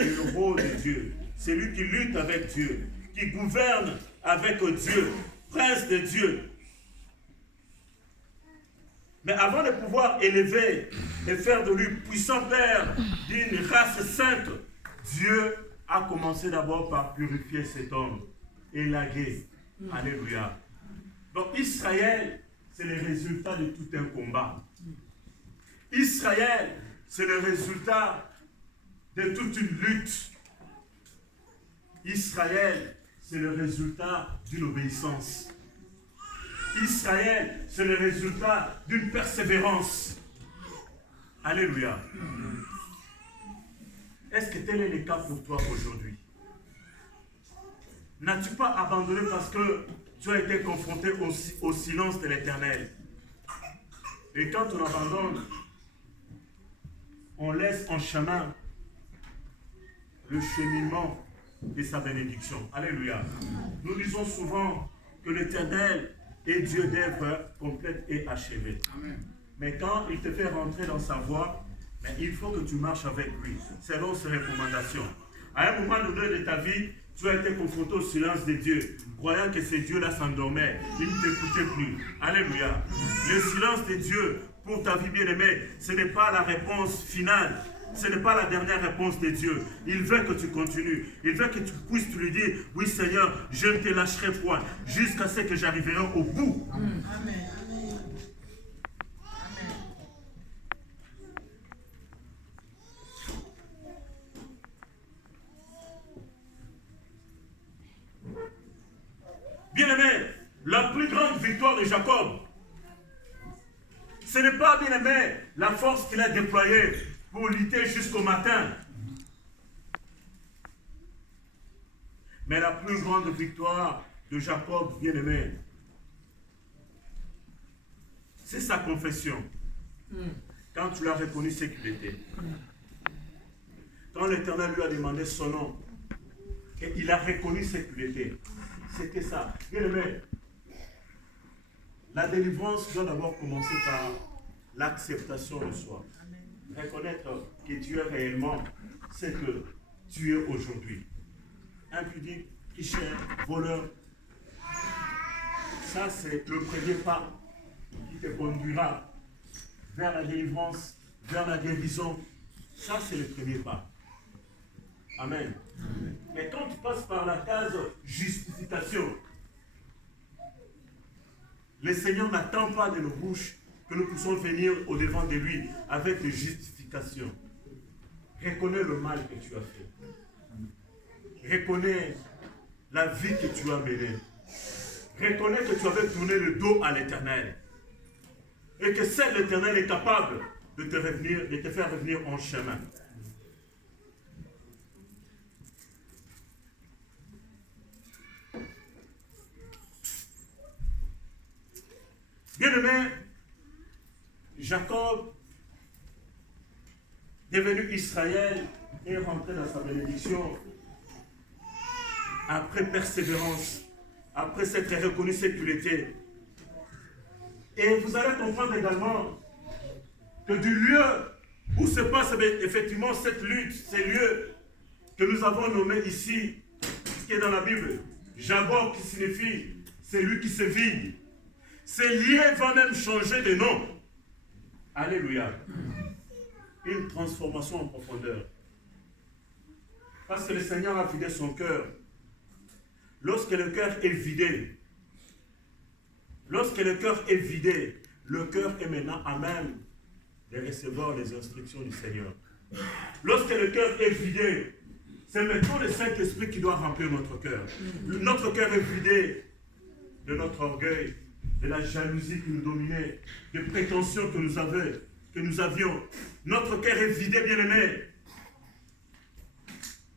héros de Dieu, celui qui lutte avec Dieu, qui gouverne avec Dieu, prince de Dieu. Mais avant de pouvoir élever et faire de lui puissant père d'une race sainte, Dieu a commencé d'abord par purifier cet homme, élaguer. Alléluia. Donc Israël, c'est le résultat de tout un combat. Israël, c'est le résultat de toute une lutte. Israël, c'est le résultat d'une obéissance. Israël, c'est le résultat d'une persévérance. Alléluia. Est-ce que tel est le cas pour toi aujourd'hui? N'as-tu pas abandonné parce que tu as été confronté au silence de l'Éternel? Et quand on abandonne, on laisse en chemin le cheminement de sa bénédiction. Alléluia. Nous disons souvent que l'Éternel est Dieu d'œuvre complète et achevée. Amen. Mais quand il te fait rentrer dans sa voie, mais il faut que tu marches avec lui, selon ses recommandations. À un moment donné de ta vie, tu as été confronté au silence de Dieu, croyant que ces dieux-là s'endormaient. Ils ne t'écoutaient plus. Alléluia. Le silence de Dieu pour ta vie bien-aimée, ce n'est pas la réponse finale. Ce n'est pas la dernière réponse de Dieu. Il veut que tu continues. Il veut que tu puisses lui dire, oui Seigneur, je ne te lâcherai point, jusqu'à ce que j'arriverai au bout. Amen. Bien-aimé, la plus grande victoire de Jacob, ce n'est pas, bien-aimé, la force qu'il a déployée pour lutter jusqu'au matin. Mais la plus grande victoire de Jacob, bien-aimé, c'est sa confession. Quand tu l'as reconnu ce qu'il était. Quand l'Éternel lui a demandé son nom, et il a reconnu ce qu'il était. C'était ça. Bien-aimé, la délivrance doit d'abord commencer par l'acceptation de soi. Reconnaître que tu es réellement ce que tu es aujourd'hui. Impudique, tricheur, voleur. Ça, c'est le premier pas qui te conduira vers la délivrance, vers la guérison. Ça, c'est le premier pas. Amen. Mais quand tu passes par la case justification, le Seigneur n'attend pas de nos bouches que nous puissions venir au-devant de lui avec des justifications. Reconnais le mal que tu as fait. Reconnais la vie que tu as menée. Reconnais que tu avais tourné le dos à l'Éternel. Et que seul l'Éternel est capable de te faire revenir en chemin. Bien-aimé, Jacob, devenu Israël, est rentré dans sa bénédiction après persévérance, après s'être reconnu ce qu'il était. Et vous allez comprendre également que du lieu où se passe effectivement cette lutte, ces lieux que nous avons nommés ici, qui est dans la Bible, Jacob qui signifie celui qui se vide. Ces liens vont même changer de nom. Alléluia. Une transformation en profondeur. Parce que le Seigneur a vidé son cœur. Lorsque le cœur est vidé, le cœur est maintenant à même de recevoir les instructions du Seigneur. Lorsque le cœur est vidé, c'est maintenant le Saint-Esprit qui doit remplir notre cœur. Notre cœur est vidé de notre orgueil, de la jalousie qui nous dominait, des prétentions que nous avions. Notre cœur est vidé, bien-aimé,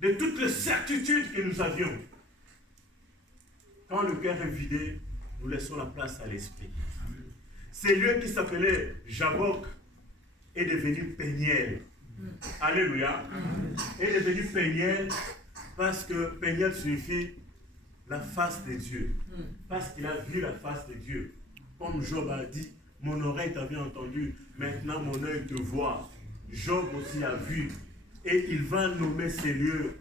de toutes les certitudes que nous avions. Quand le cœur est vidé, nous laissons la place à l'esprit. C'est lui qui s'appelait Jabbok est devenu Péniel. Alléluia. Est devenu Péniel parce que Péniel signifie la face de Dieu. Parce qu'il a vu la face de Dieu. Comme Job a dit, mon oreille t'avait entendu, maintenant mon œil te voit. Job aussi a vu. Et il va nommer ces lieux.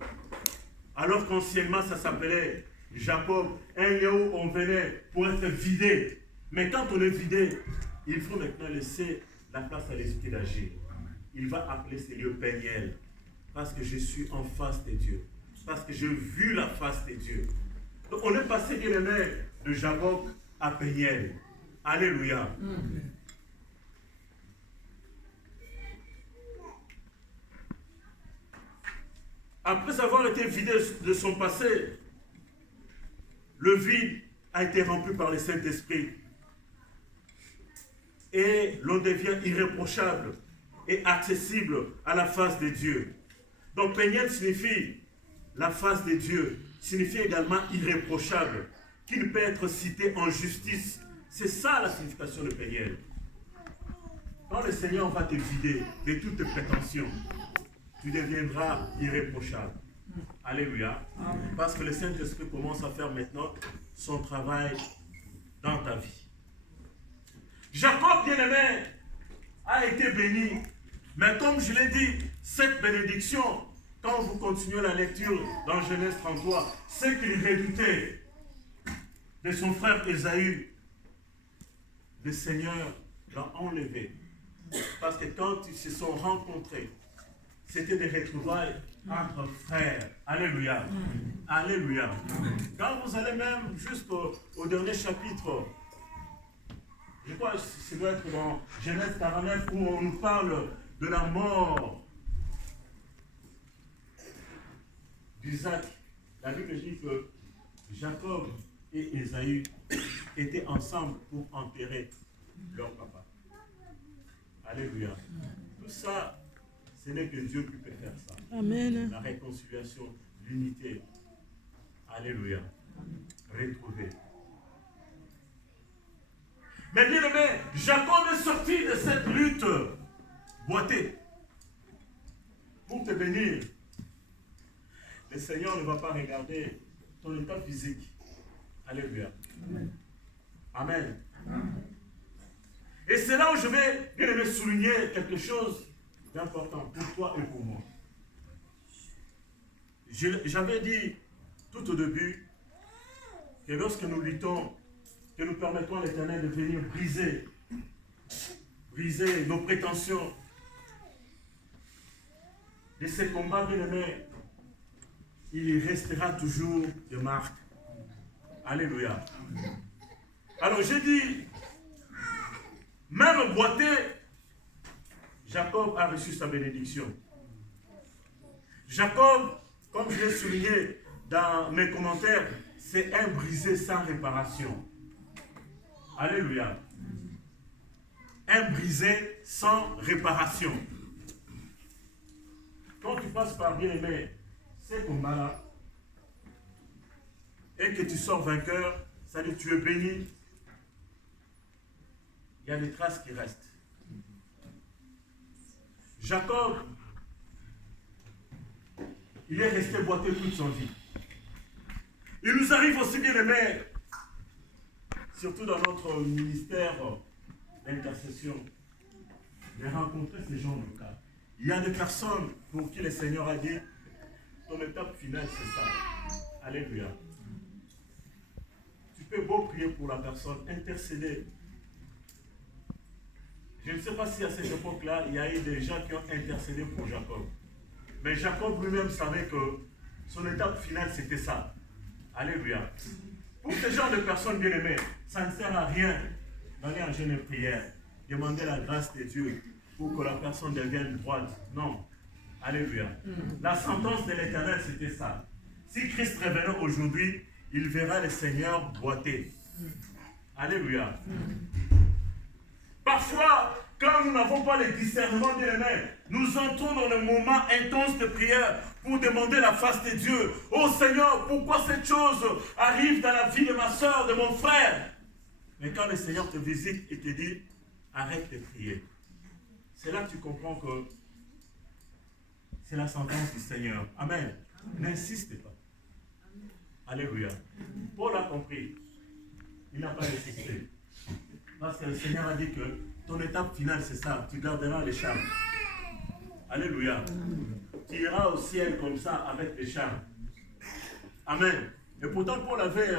Alors qu'anciennement ça s'appelait Jacob, un lieu où on venait pour être vidé. Mais quand on est vidé, il faut maintenant laisser la place à l'esprit d'agir. Il va appeler ces lieux Péniel. Parce que je suis en face de Dieu. Parce que j'ai vu la face de Dieu. Donc on est passé, bien aimé, de Jacob à Péniel. Alléluia. Après avoir été vidé de son passé, le vide a été rempli par le Saint-Esprit. Et l'on devient irréprochable et accessible à la face de Dieu. Donc Péniel signifie la face de Dieu, signifie également irréprochable, qui ne peut être cité en justice. C'est ça la signification de Péniel. Quand le Seigneur va te vider de toutes tes prétentions, tu deviendras irréprochable. Alléluia. Parce que le Saint-Esprit commence à faire maintenant son travail dans ta vie. Jacob, bien-aimé, a été béni. Mais comme je l'ai dit, cette bénédiction, quand vous continuez la lecture dans Genèse 33, ce qu'il redoutait de son frère Ésaü, le Seigneur l'a enlevé. Parce que quand ils se sont rencontrés, c'était des retrouvailles entre frères. Alléluia. Alléluia. Quand vous allez même jusqu'au dernier chapitre, je crois que ça doit être dans Genèse 49 où on nous parle de la mort d'Isaac. La Bible dit que Jacob et Ésaü étaient ensemble pour enterrer leur papa. Alléluia. Tout ça, ce n'est que Dieu qui peut faire ça. Amen. La réconciliation, l'unité. Alléluia. Retrouver. Mais bien aimé, Jacob est sorti de cette lutte boitée pour te bénir. Le Seigneur ne va pas regarder ton état physique. Alléluia. Amen. Amen. Et c'est là où je vais bien aimé souligner quelque chose d'important pour toi et pour moi. J'avais dit tout au début que lorsque nous luttons, que nous permettons à l'Éternel de venir briser nos prétentions, de ces combats bien-aimés, il y restera toujours des marques. Alléluia. Alors j'ai dit, même boité, Jacob a reçu sa bénédiction. Jacob, comme je l'ai souligné dans mes commentaires, c'est un brisé sans réparation. Alléluia. Un brisé sans réparation. Quand tu passes par bien-aimé ces combats-là, et que tu sors vainqueur, ça veut dire que tu es béni, il y a des traces qui restent. Jacob, il est resté boiteux toute son vie. Il nous arrive aussi, bien aimé, surtout dans notre ministère d'intercession, de rencontrer ces gens de cas. Il y a des personnes pour qui le Seigneur a dit, ton étape finale, c'est ça. Alléluia. Tu peux beau prier pour la personne, intercéder. Je ne sais pas si à cette époque-là, il y a eu des gens qui ont intercédé pour Jacob. Mais Jacob lui-même savait que son étape finale, c'était ça. Alléluia. Pour ce genre de personnes bien-aimées, ça ne sert à rien d'aller en jeûne et prière, demander la grâce de Dieu pour que la personne devienne droite. Non. Alléluia. La sentence de l'Éternel, c'était ça. Si Christ revenait aujourd'hui, il verra le Seigneur boiter. Alléluia. Parfois, quand nous n'avons pas le discernement de l'Éternel, nous entrons dans le moment intense de prière pour demander la face de Dieu. Oh Seigneur, pourquoi cette chose arrive dans la vie de ma soeur, de mon frère? Mais quand le Seigneur te visite et te dit, arrête de prier, c'est là que tu comprends que c'est la sentence du Seigneur. Amen. N'insiste pas. Alléluia. Paul a compris. Il n'a pas insisté. Parce que le Seigneur a dit que ton étape finale, c'est ça. Tu garderas les charmes. Alléluia. Tu iras au ciel comme ça avec les charmes. Amen. Et pourtant, Paul avait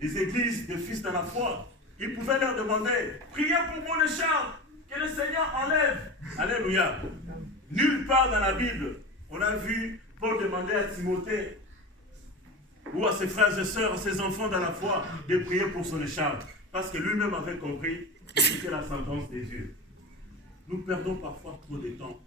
des églises de fils dans la foi. Il pouvait leur demander, priez pour moi les charmes, que le Seigneur enlève. Alléluia. Nulle part dans la Bible, on a vu Paul demander à Timothée ou à ses frères et sœurs, à ses enfants dans la foi, de prier pour son écharpe. Parce que lui-même avait compris que c'était la sentence de Dieu. Nous perdons parfois trop de temps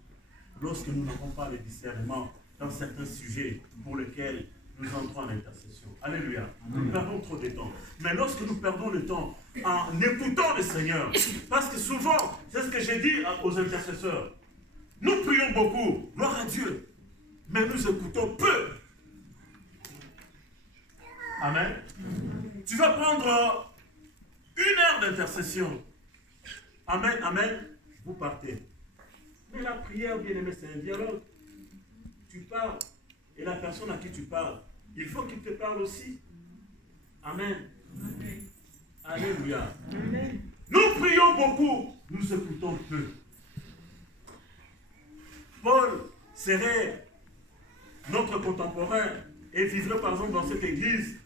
lorsque nous n'avons pas le discernement dans certains sujets pour lesquels nous entrons en intercession. Alléluia. Nous perdons trop de temps. Mais lorsque nous perdons le temps en écoutant le Seigneur, parce que souvent, c'est ce que j'ai dit aux intercesseurs, nous prions beaucoup, gloire à Dieu, mais nous écoutons peu. Amen. Tu vas prendre 1 heure d'intercession. Amen, amen. Vous partez. Mais la prière, bien aimé, c'est un dialogue. Tu parles. Et la personne à qui tu parles, il faut qu'il te parle aussi. Amen. Amen. Alléluia. Amen. Nous prions beaucoup, nous écoutons peu. Paul serait notre contemporain et vivrait par exemple dans cette église.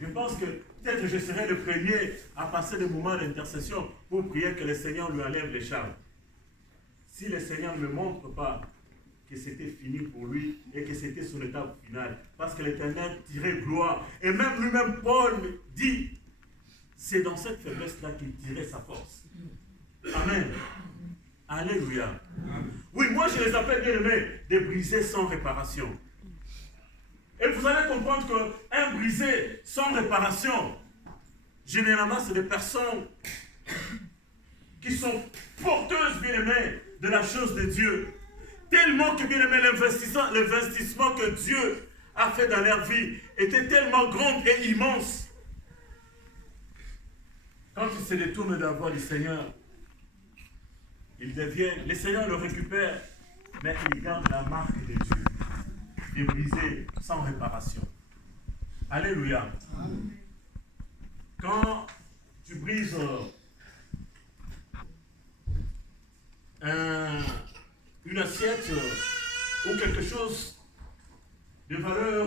Je pense que peut-être je serai le premier à passer des moments d'intercession pour prier que le Seigneur lui enlève les charmes. Si le Seigneur ne me montre pas que c'était fini pour lui et que c'était son étape finale, parce que l'Éternel tirait gloire. Et même lui-même, Paul dit, c'est dans cette faiblesse-là qu'il tirait sa force. Amen. Alléluia. Oui, moi je les appelle bien aimés des brisés sans réparation. Et vous allez comprendre qu'un brisé sans réparation, généralement, c'est des personnes qui sont porteuses, bien aimées, de la chose de Dieu. Tellement que, bien aimé, l'investissement que Dieu a fait dans leur vie était tellement grand et immense. Quand ils se détournent de la voie du Seigneur, ils deviennent, le Seigneur le récupère, mais ils gardent la marque de Dieu. Des brisés sans réparation. Alléluia. Amen. Quand tu brises une assiette ou quelque chose de valeur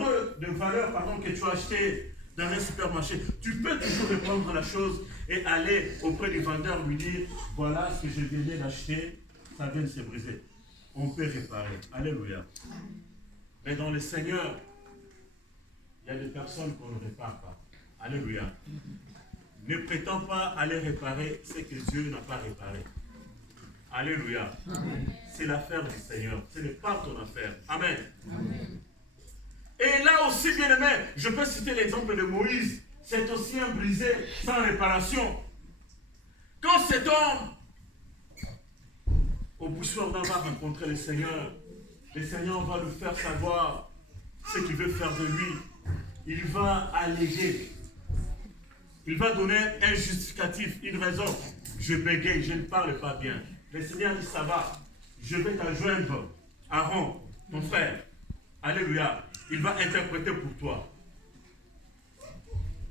que tu as acheté dans un supermarché, tu peux toujours reprendre la chose et aller auprès du vendeur lui dire, voilà ce que je venais d'acheter, ça vient de se briser. On peut réparer. Alléluia. Mais dans le Seigneur, il y a des personnes qu'on ne répare pas. Alléluia. Ne prétends pas aller réparer ce que Dieu n'a pas réparé. Alléluia. C'est l'affaire du Seigneur. Ce n'est pas ton affaire. Amen. Amen. Et là aussi, bien aimé, je peux citer l'exemple de Moïse. C'est aussi un brisé sans réparation. Quand cet homme, au bouchoir d'un va rencontrer le Seigneur va lui faire savoir ce qu'il veut faire de lui. Il va alléger. Il va donner un justificatif, une raison. Je bégaye, je ne parle pas bien. Le Seigneur dit, ça va. Je vais t'adjoindre Aaron, ton frère. Alléluia. Il va interpréter pour toi.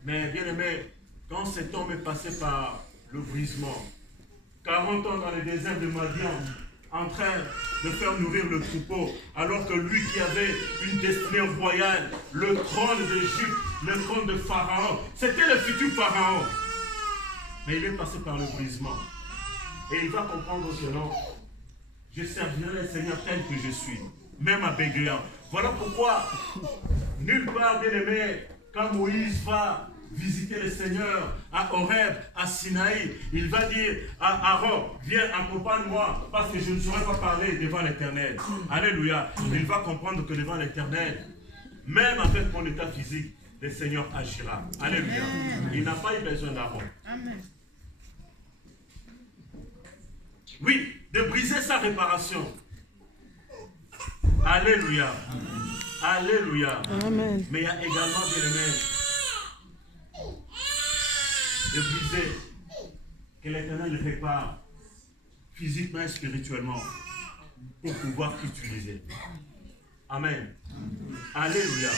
Mais bien aimé, quand cet homme est passé par le brisement, 40 ans dans le désert de Madian, en train de faire nourrir le troupeau, alors que lui qui avait une destinée royale, le trône d'Égypte, le trône de Pharaon, c'était le futur Pharaon. Mais il est passé par le brisement. Et il va comprendre que non, je servirai le Seigneur tel que je suis, même à bégayant. Voilà pourquoi, nulle part, bien aimé, quand Moïse va visiter le Seigneur à Horeb, à Sinaï, il va dire à Aaron, viens, accompagne-moi, parce que je ne saurais pas parler devant l'Éternel. Alléluia. Il va comprendre que devant l'Éternel, même avec mon état physique, le Seigneur agira. Alléluia. Il n'a pas eu besoin d'Aaron. Oui, de briser sa réparation. Alléluia. Alléluia. Amen. Mais il y a également, bien aimé, de briser, que l'Éternel répare physiquement et spirituellement pour pouvoir utiliser. Amen. Alléluia.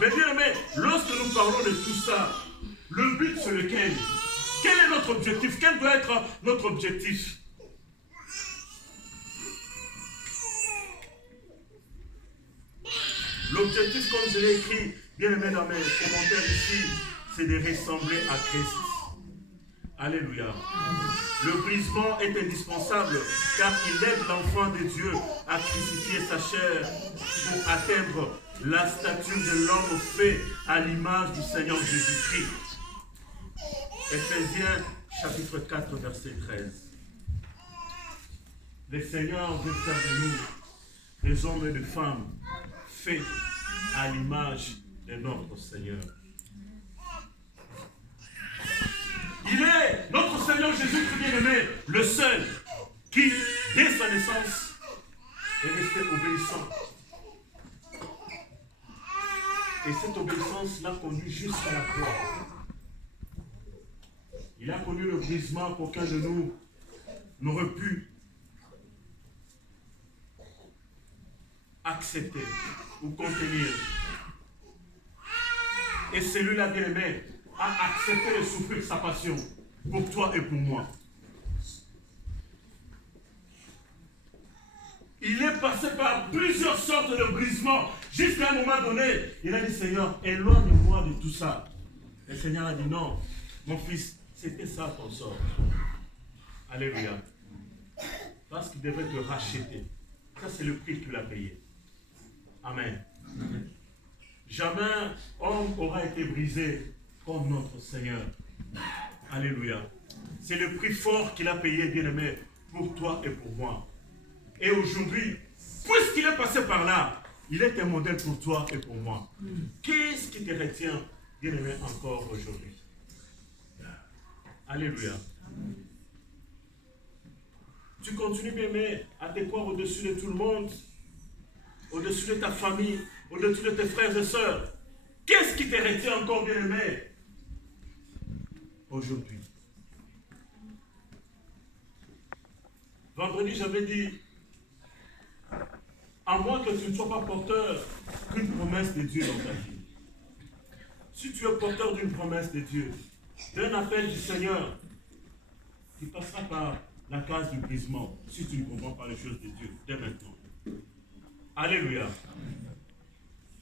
Mais bien aimé, lorsque nous parlons de tout ça, le but c'est lequel? Quel est notre objectif? Quel doit être notre objectif? L'objectif, comme je l'ai écrit, bien aimé dans mes commentaires ici, c'est de ressembler à Christ. Alléluia. Le brisement est indispensable car il aide l'enfant de Dieu à crucifier sa chair pour atteindre la stature de l'homme fait à l'image du Seigneur Jésus-Christ. Éphésiens chapitre 4 verset 13. Le Seigneur veut faire de nous des hommes et des femmes faits à l'image de notre Seigneur. Il est notre Seigneur Jésus-Christ bien-aimé, le seul qui, dès sa naissance, est resté obéissant. Et cette obéissance l'a conduit jusqu'à la croix. Il a connu le brisement qu'aucun de nous n'aurait pu accepter ou contenir. Et celui-là, bien-aimé, a accepté de souffrir sa passion pour toi et pour moi. Il est passé par plusieurs sortes de brisements. Jusqu'à un moment donné, il a dit, Seigneur, éloigne-moi de tout ça. Le Seigneur a dit, non, mon fils, c'était ça ton sort. Alléluia. Parce qu'il devait te racheter. Ça, c'est le prix qu'il a payé. Amen. Jamais homme aura été brisé comme notre Seigneur. Alléluia. C'est le prix fort qu'il a payé, bien-aimé, pour toi et pour moi. Et aujourd'hui, puisqu'il est passé par là, il est un modèle pour toi et pour moi. Qu'est-ce qui te retient, bien-aimé, encore aujourd'hui? Alléluia. Tu continues, bien-aimé, à te croire au-dessus de tout le monde, au-dessus de ta famille, au-dessus de tes frères et sœurs. Qu'est-ce qui te retient encore, bien-aimé, aujourd'hui? Vendredi, j'avais dit, à moins que tu ne sois pas porteur d'une promesse de Dieu dans ta vie. Si tu es porteur d'une promesse de Dieu, d'un appel du Seigneur, tu passeras par la case du brisement, si tu ne comprends pas les choses de Dieu, dès maintenant. Alléluia.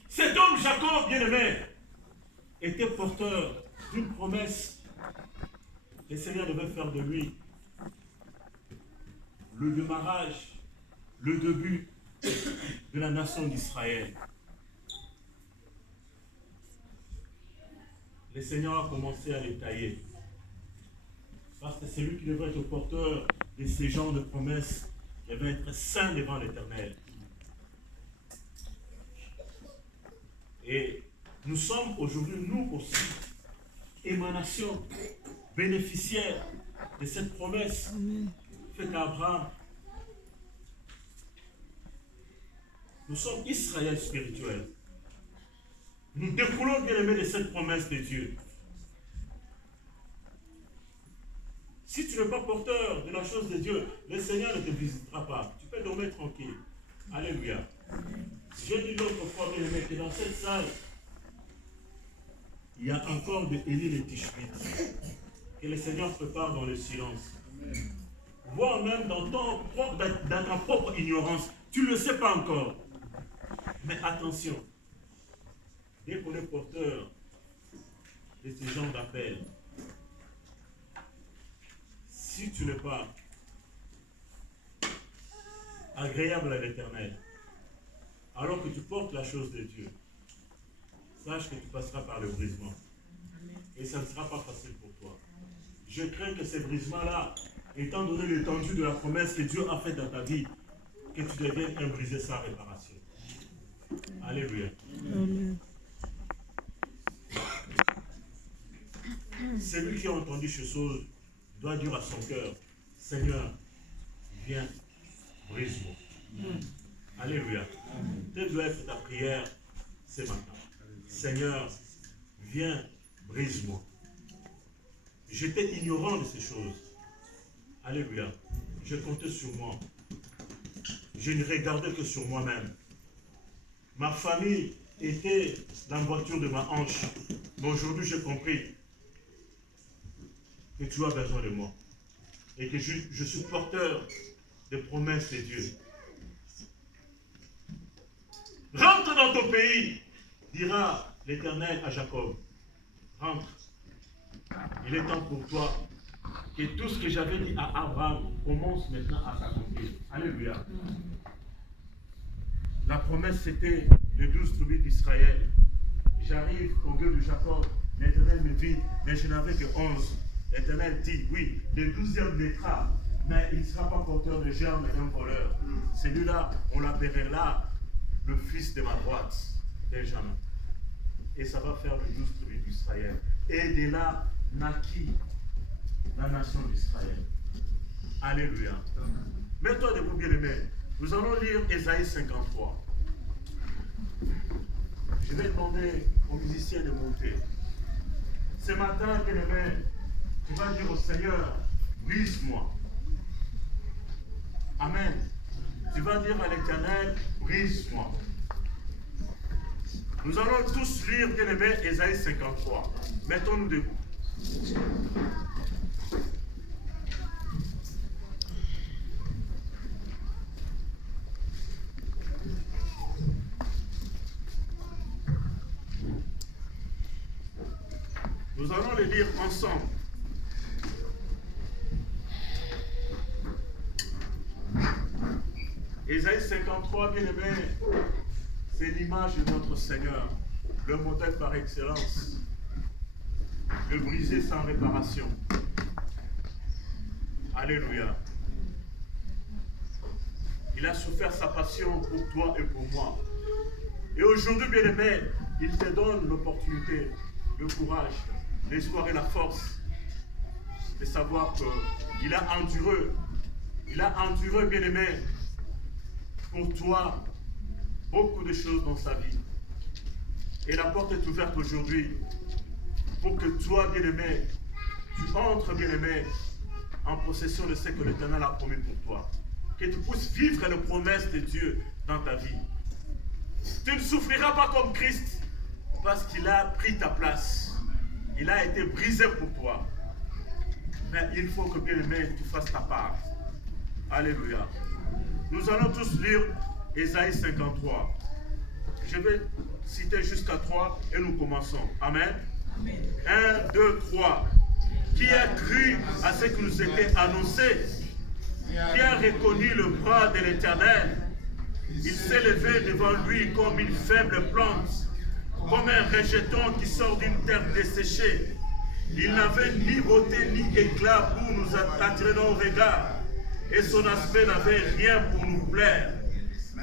Cet homme, Jacob, bien-aimé, était porteur d'une promesse. Le Seigneur devait faire de lui le démarrage, le début de la nation d'Israël. Le Seigneur a commencé à les tailler. Parce que c'est lui qui devrait être porteur de ces genres de promesses, devait être saint devant l'Éternel. Et nous sommes aujourd'hui, nous aussi, émanation, bénéficiaires de cette promesse faite à Abraham. Nous sommes Israël spirituel. Nous découlons, bien aimé, de cette promesse de Dieu. Si tu n'es pas porteur de la chose de Dieu, le Seigneur ne te visitera pas. Tu peux dormir tranquille. Alléluia. J'ai dit l'autre fois, bien aimé, que dans cette salle, il y a encore de Élie le Tishbite que le Seigneur prépare dans le silence. Voire même dans ta propre ignorance. Tu ne le sais pas encore. Mais attention, dès qu'on est porteur de ce genre d'appel, si tu n'es pas agréable à l'Éternel, alors que tu portes la chose de Dieu, sache que tu passeras par le brisement. Et ça ne sera pas facile pour toi. Je crains que ces brisements-là, étant donné l'étendue de la promesse que Dieu a faite dans ta vie, que tu deviennes un brisé sans réparation. Alléluia. Amen. Celui qui a entendu ces choses doit dire à son cœur, Seigneur, viens, brise-moi. Alléluia. Telle doit être ta prière ce matin. Seigneur, viens, brise-moi. J'étais ignorant de ces choses. Alléluia. Je comptais sur moi. Je ne regardais que sur moi-même. Ma famille était l'emboîture de ma hanche. Mais aujourd'hui, j'ai compris que tu as besoin de moi. Et que je suis porteur des promesses de Dieu. Rentre dans ton pays, dira l'Éternel à Jacob. Rentre. Il est temps pour toi que tout ce que j'avais dit à Abraham commence maintenant à s'accomplir. Alléluia. La promesse, c'était les 12 tribus d'Israël. J'arrive au Dieu de Jacob. L'Éternel me dit, mais je n'avais que 11. L'Éternel dit, oui, le 12e naîtra, mais il ne sera pas porteur de germe et d'un voleur. Celui-là, on l'appellera le fils de ma droite, Benjamin. Et ça va faire le 12 tribus d'Israël. Et de là naquit la nation d'Israël. Alléluia. Mets-toi debout, bien-aimé. Nous allons lire Ésaïe 53. Je vais demander aux musiciens de monter. Ce matin, bien-aimé, tu vas dire au Seigneur, brise-moi. Amen. Tu vas dire à l'Éternel, brise-moi. Nous allons tous lire, bien-aimé, Ésaïe 53. Mettons-nous debout. Nous allons les lire ensemble. Ésaïe 53, bien-aimé, c'est l'image de notre Seigneur, le modèle par excellence, le brisé sans réparation. Alléluia. Il a souffert sa passion pour toi et pour moi. Et aujourd'hui, bien-aimé, il te donne l'opportunité, le courage, l'espoir et la force de savoir qu'il a enduré, bien-aimé, pour toi, beaucoup de choses dans sa vie. Et la porte est ouverte aujourd'hui pour que toi, bien-aimé, tu entres, bien-aimé, en possession de ce que l'Éternel a promis pour toi. Que tu puisses vivre les promesses de Dieu dans ta vie. Tu ne souffriras pas comme Christ parce qu'il a pris ta place. Il a été brisé pour toi. Mais il faut que, bien-aimé, tu fasses ta part. Alléluia. Nous allons tous lire Ésaïe 53. Je vais citer jusqu'à 3 et nous commençons. Amen. 1, 2, 3. Qui a cru à ce qui nous était annoncé? Qui a reconnu le bras de l'Éternel? Il s'est levé devant lui comme une faible plante, comme un rejeton qui sort d'une terre desséchée. Il n'avait ni beauté ni éclat pour nous attirer nos regards, et son aspect n'avait rien pour nous plaire.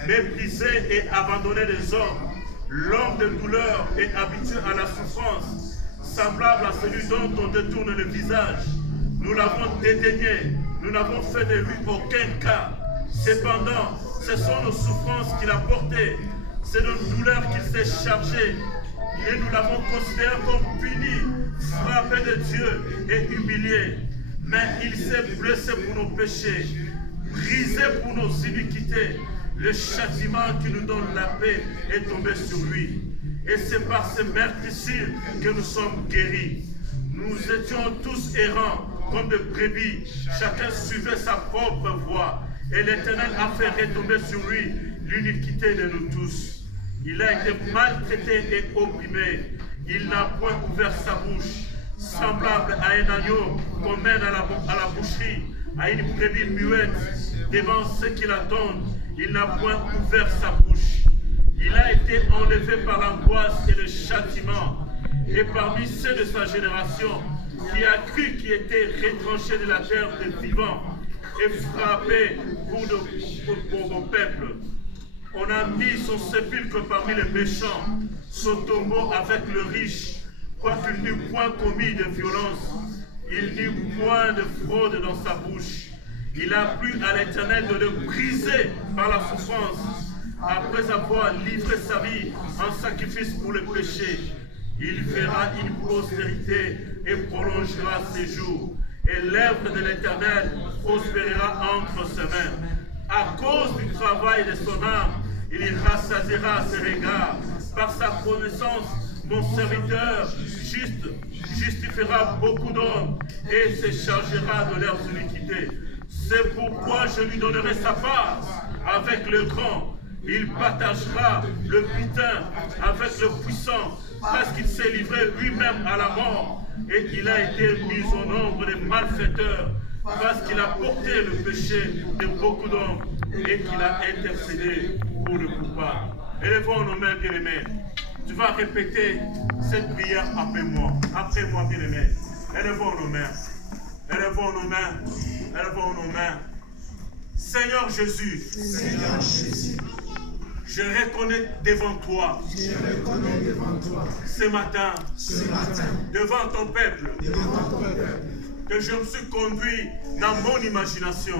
Méprisé et abandonné des hommes, l'homme de douleur et habitué à la souffrance, semblable à celui dont on détourne le visage. Nous l'avons dédaigné, nous n'avons fait de lui aucun cas. Cependant, ce sont nos souffrances qu'il a portées, c'est nos douleurs qu'il s'est chargé, et nous l'avons considéré comme puni, frappé de Dieu et humilié. Mais il s'est blessé pour nos péchés, brisé pour nos iniquités. Le châtiment qui nous donne la paix est tombé sur lui. Et c'est par ces meurtrissures que nous sommes guéris. Nous étions tous errants comme des brebis. Chacun suivait sa propre voie. Et l'Éternel a fait retomber sur lui l'iniquité de nous tous. Il a été maltraité et opprimé. Il n'a point ouvert sa bouche. Semblable à un agneau qu'on mène à la boucherie, à une brebis muette devant ceux qui l'attendent. Il n'a point ouvert sa bouche. Il a été enlevé par l'angoisse et le châtiment. Et parmi ceux de sa génération, qui a cru qu'il était retranché de la terre des vivants et frappé pour vos peuples, on a mis son sépulcre parmi les méchants, son tombeau avec le riche, quoiqu'il n'eût point commis de violence, il n'eut point de fraude dans sa bouche. Il a plu à l'Éternel de le briser par la souffrance, après avoir livré sa vie en sacrifice pour le péché. Il verra une postérité et prolongera ses jours. Et l'œuvre de l'Éternel prospérera entre ses mains. À cause du travail de son âme, il rassasiera ses regards. Par sa connaissance, mon serviteur justifiera beaucoup d'hommes et se chargera de leurs iniquités. C'est pourquoi je lui donnerai sa part avec le grand. Il partagera le butin avec le puissant, parce qu'il s'est livré lui-même à la mort et qu'il a été mis au nombre des malfaiteurs, parce qu'il a porté le péché de beaucoup d'hommes et qu'il a intercédé pour le coupable. Élevons nos mains, bien-aimés. Tu vas répéter cette prière après moi. Après moi, bien-aimés. Élevons nos mains. Élevons nos mains. Élevons nos mains. Seigneur Jésus, Je reconnais devant toi. Ce matin. Devant ton peuple. Que je me suis conduit dans mon imagination.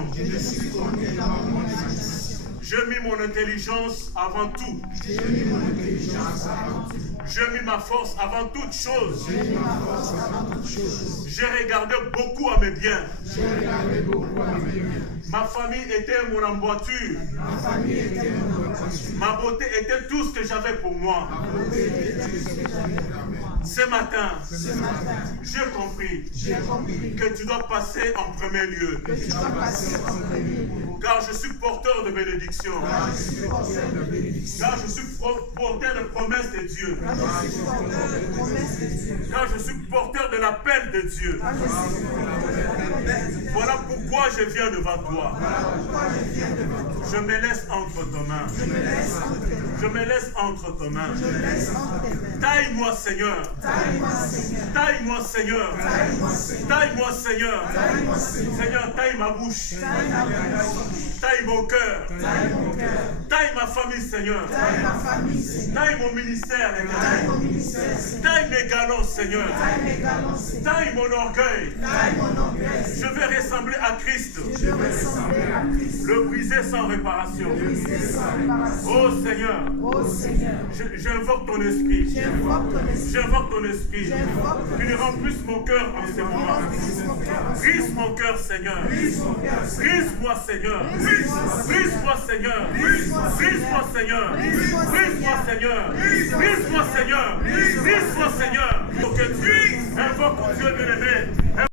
J'ai mis mon intelligence avant tout. J'ai mis ma force avant toute chose. J'ai regardé beaucoup à mes biens. Ma famille était mon emboîture. Ma beauté était tout ce que j'avais pour moi. Ce matin, j'ai compris que tu dois passer en premier lieu. Car je suis porteur de bénédiction. Car je suis porteur de promesses de Dieu. Car je suis porteur de l'appel de Dieu. Voilà pourquoi je viens devant toi. Je me laisse entre tes mains. Je me laisse entre tes mains. Taille-moi, Seigneur. Taille-moi, Seigneur. Taille-moi, Seigneur. Seigneur, taille ma bouche. Taille mon cœur. Taille ma famille, Seigneur. Taille mon ministère. Taille mes galons, Seigneur. Taille mon orgueil. Je vais ressembler à Christ. Le briser sans réparation. Oh Seigneur, j'invoque ton esprit. J'invoque ton esprit. Qu'il remplisse mon cœur en ce moment. Brise mon cœur, Seigneur. Brise-moi, Seigneur. Brise-moi, Seigneur. Brise-moi, Seigneur. Brise-moi, Seigneur. Brise-moi, Seigneur. Brise-moi, Seigneur. Pour que tu invoques Dieu bien-aimé.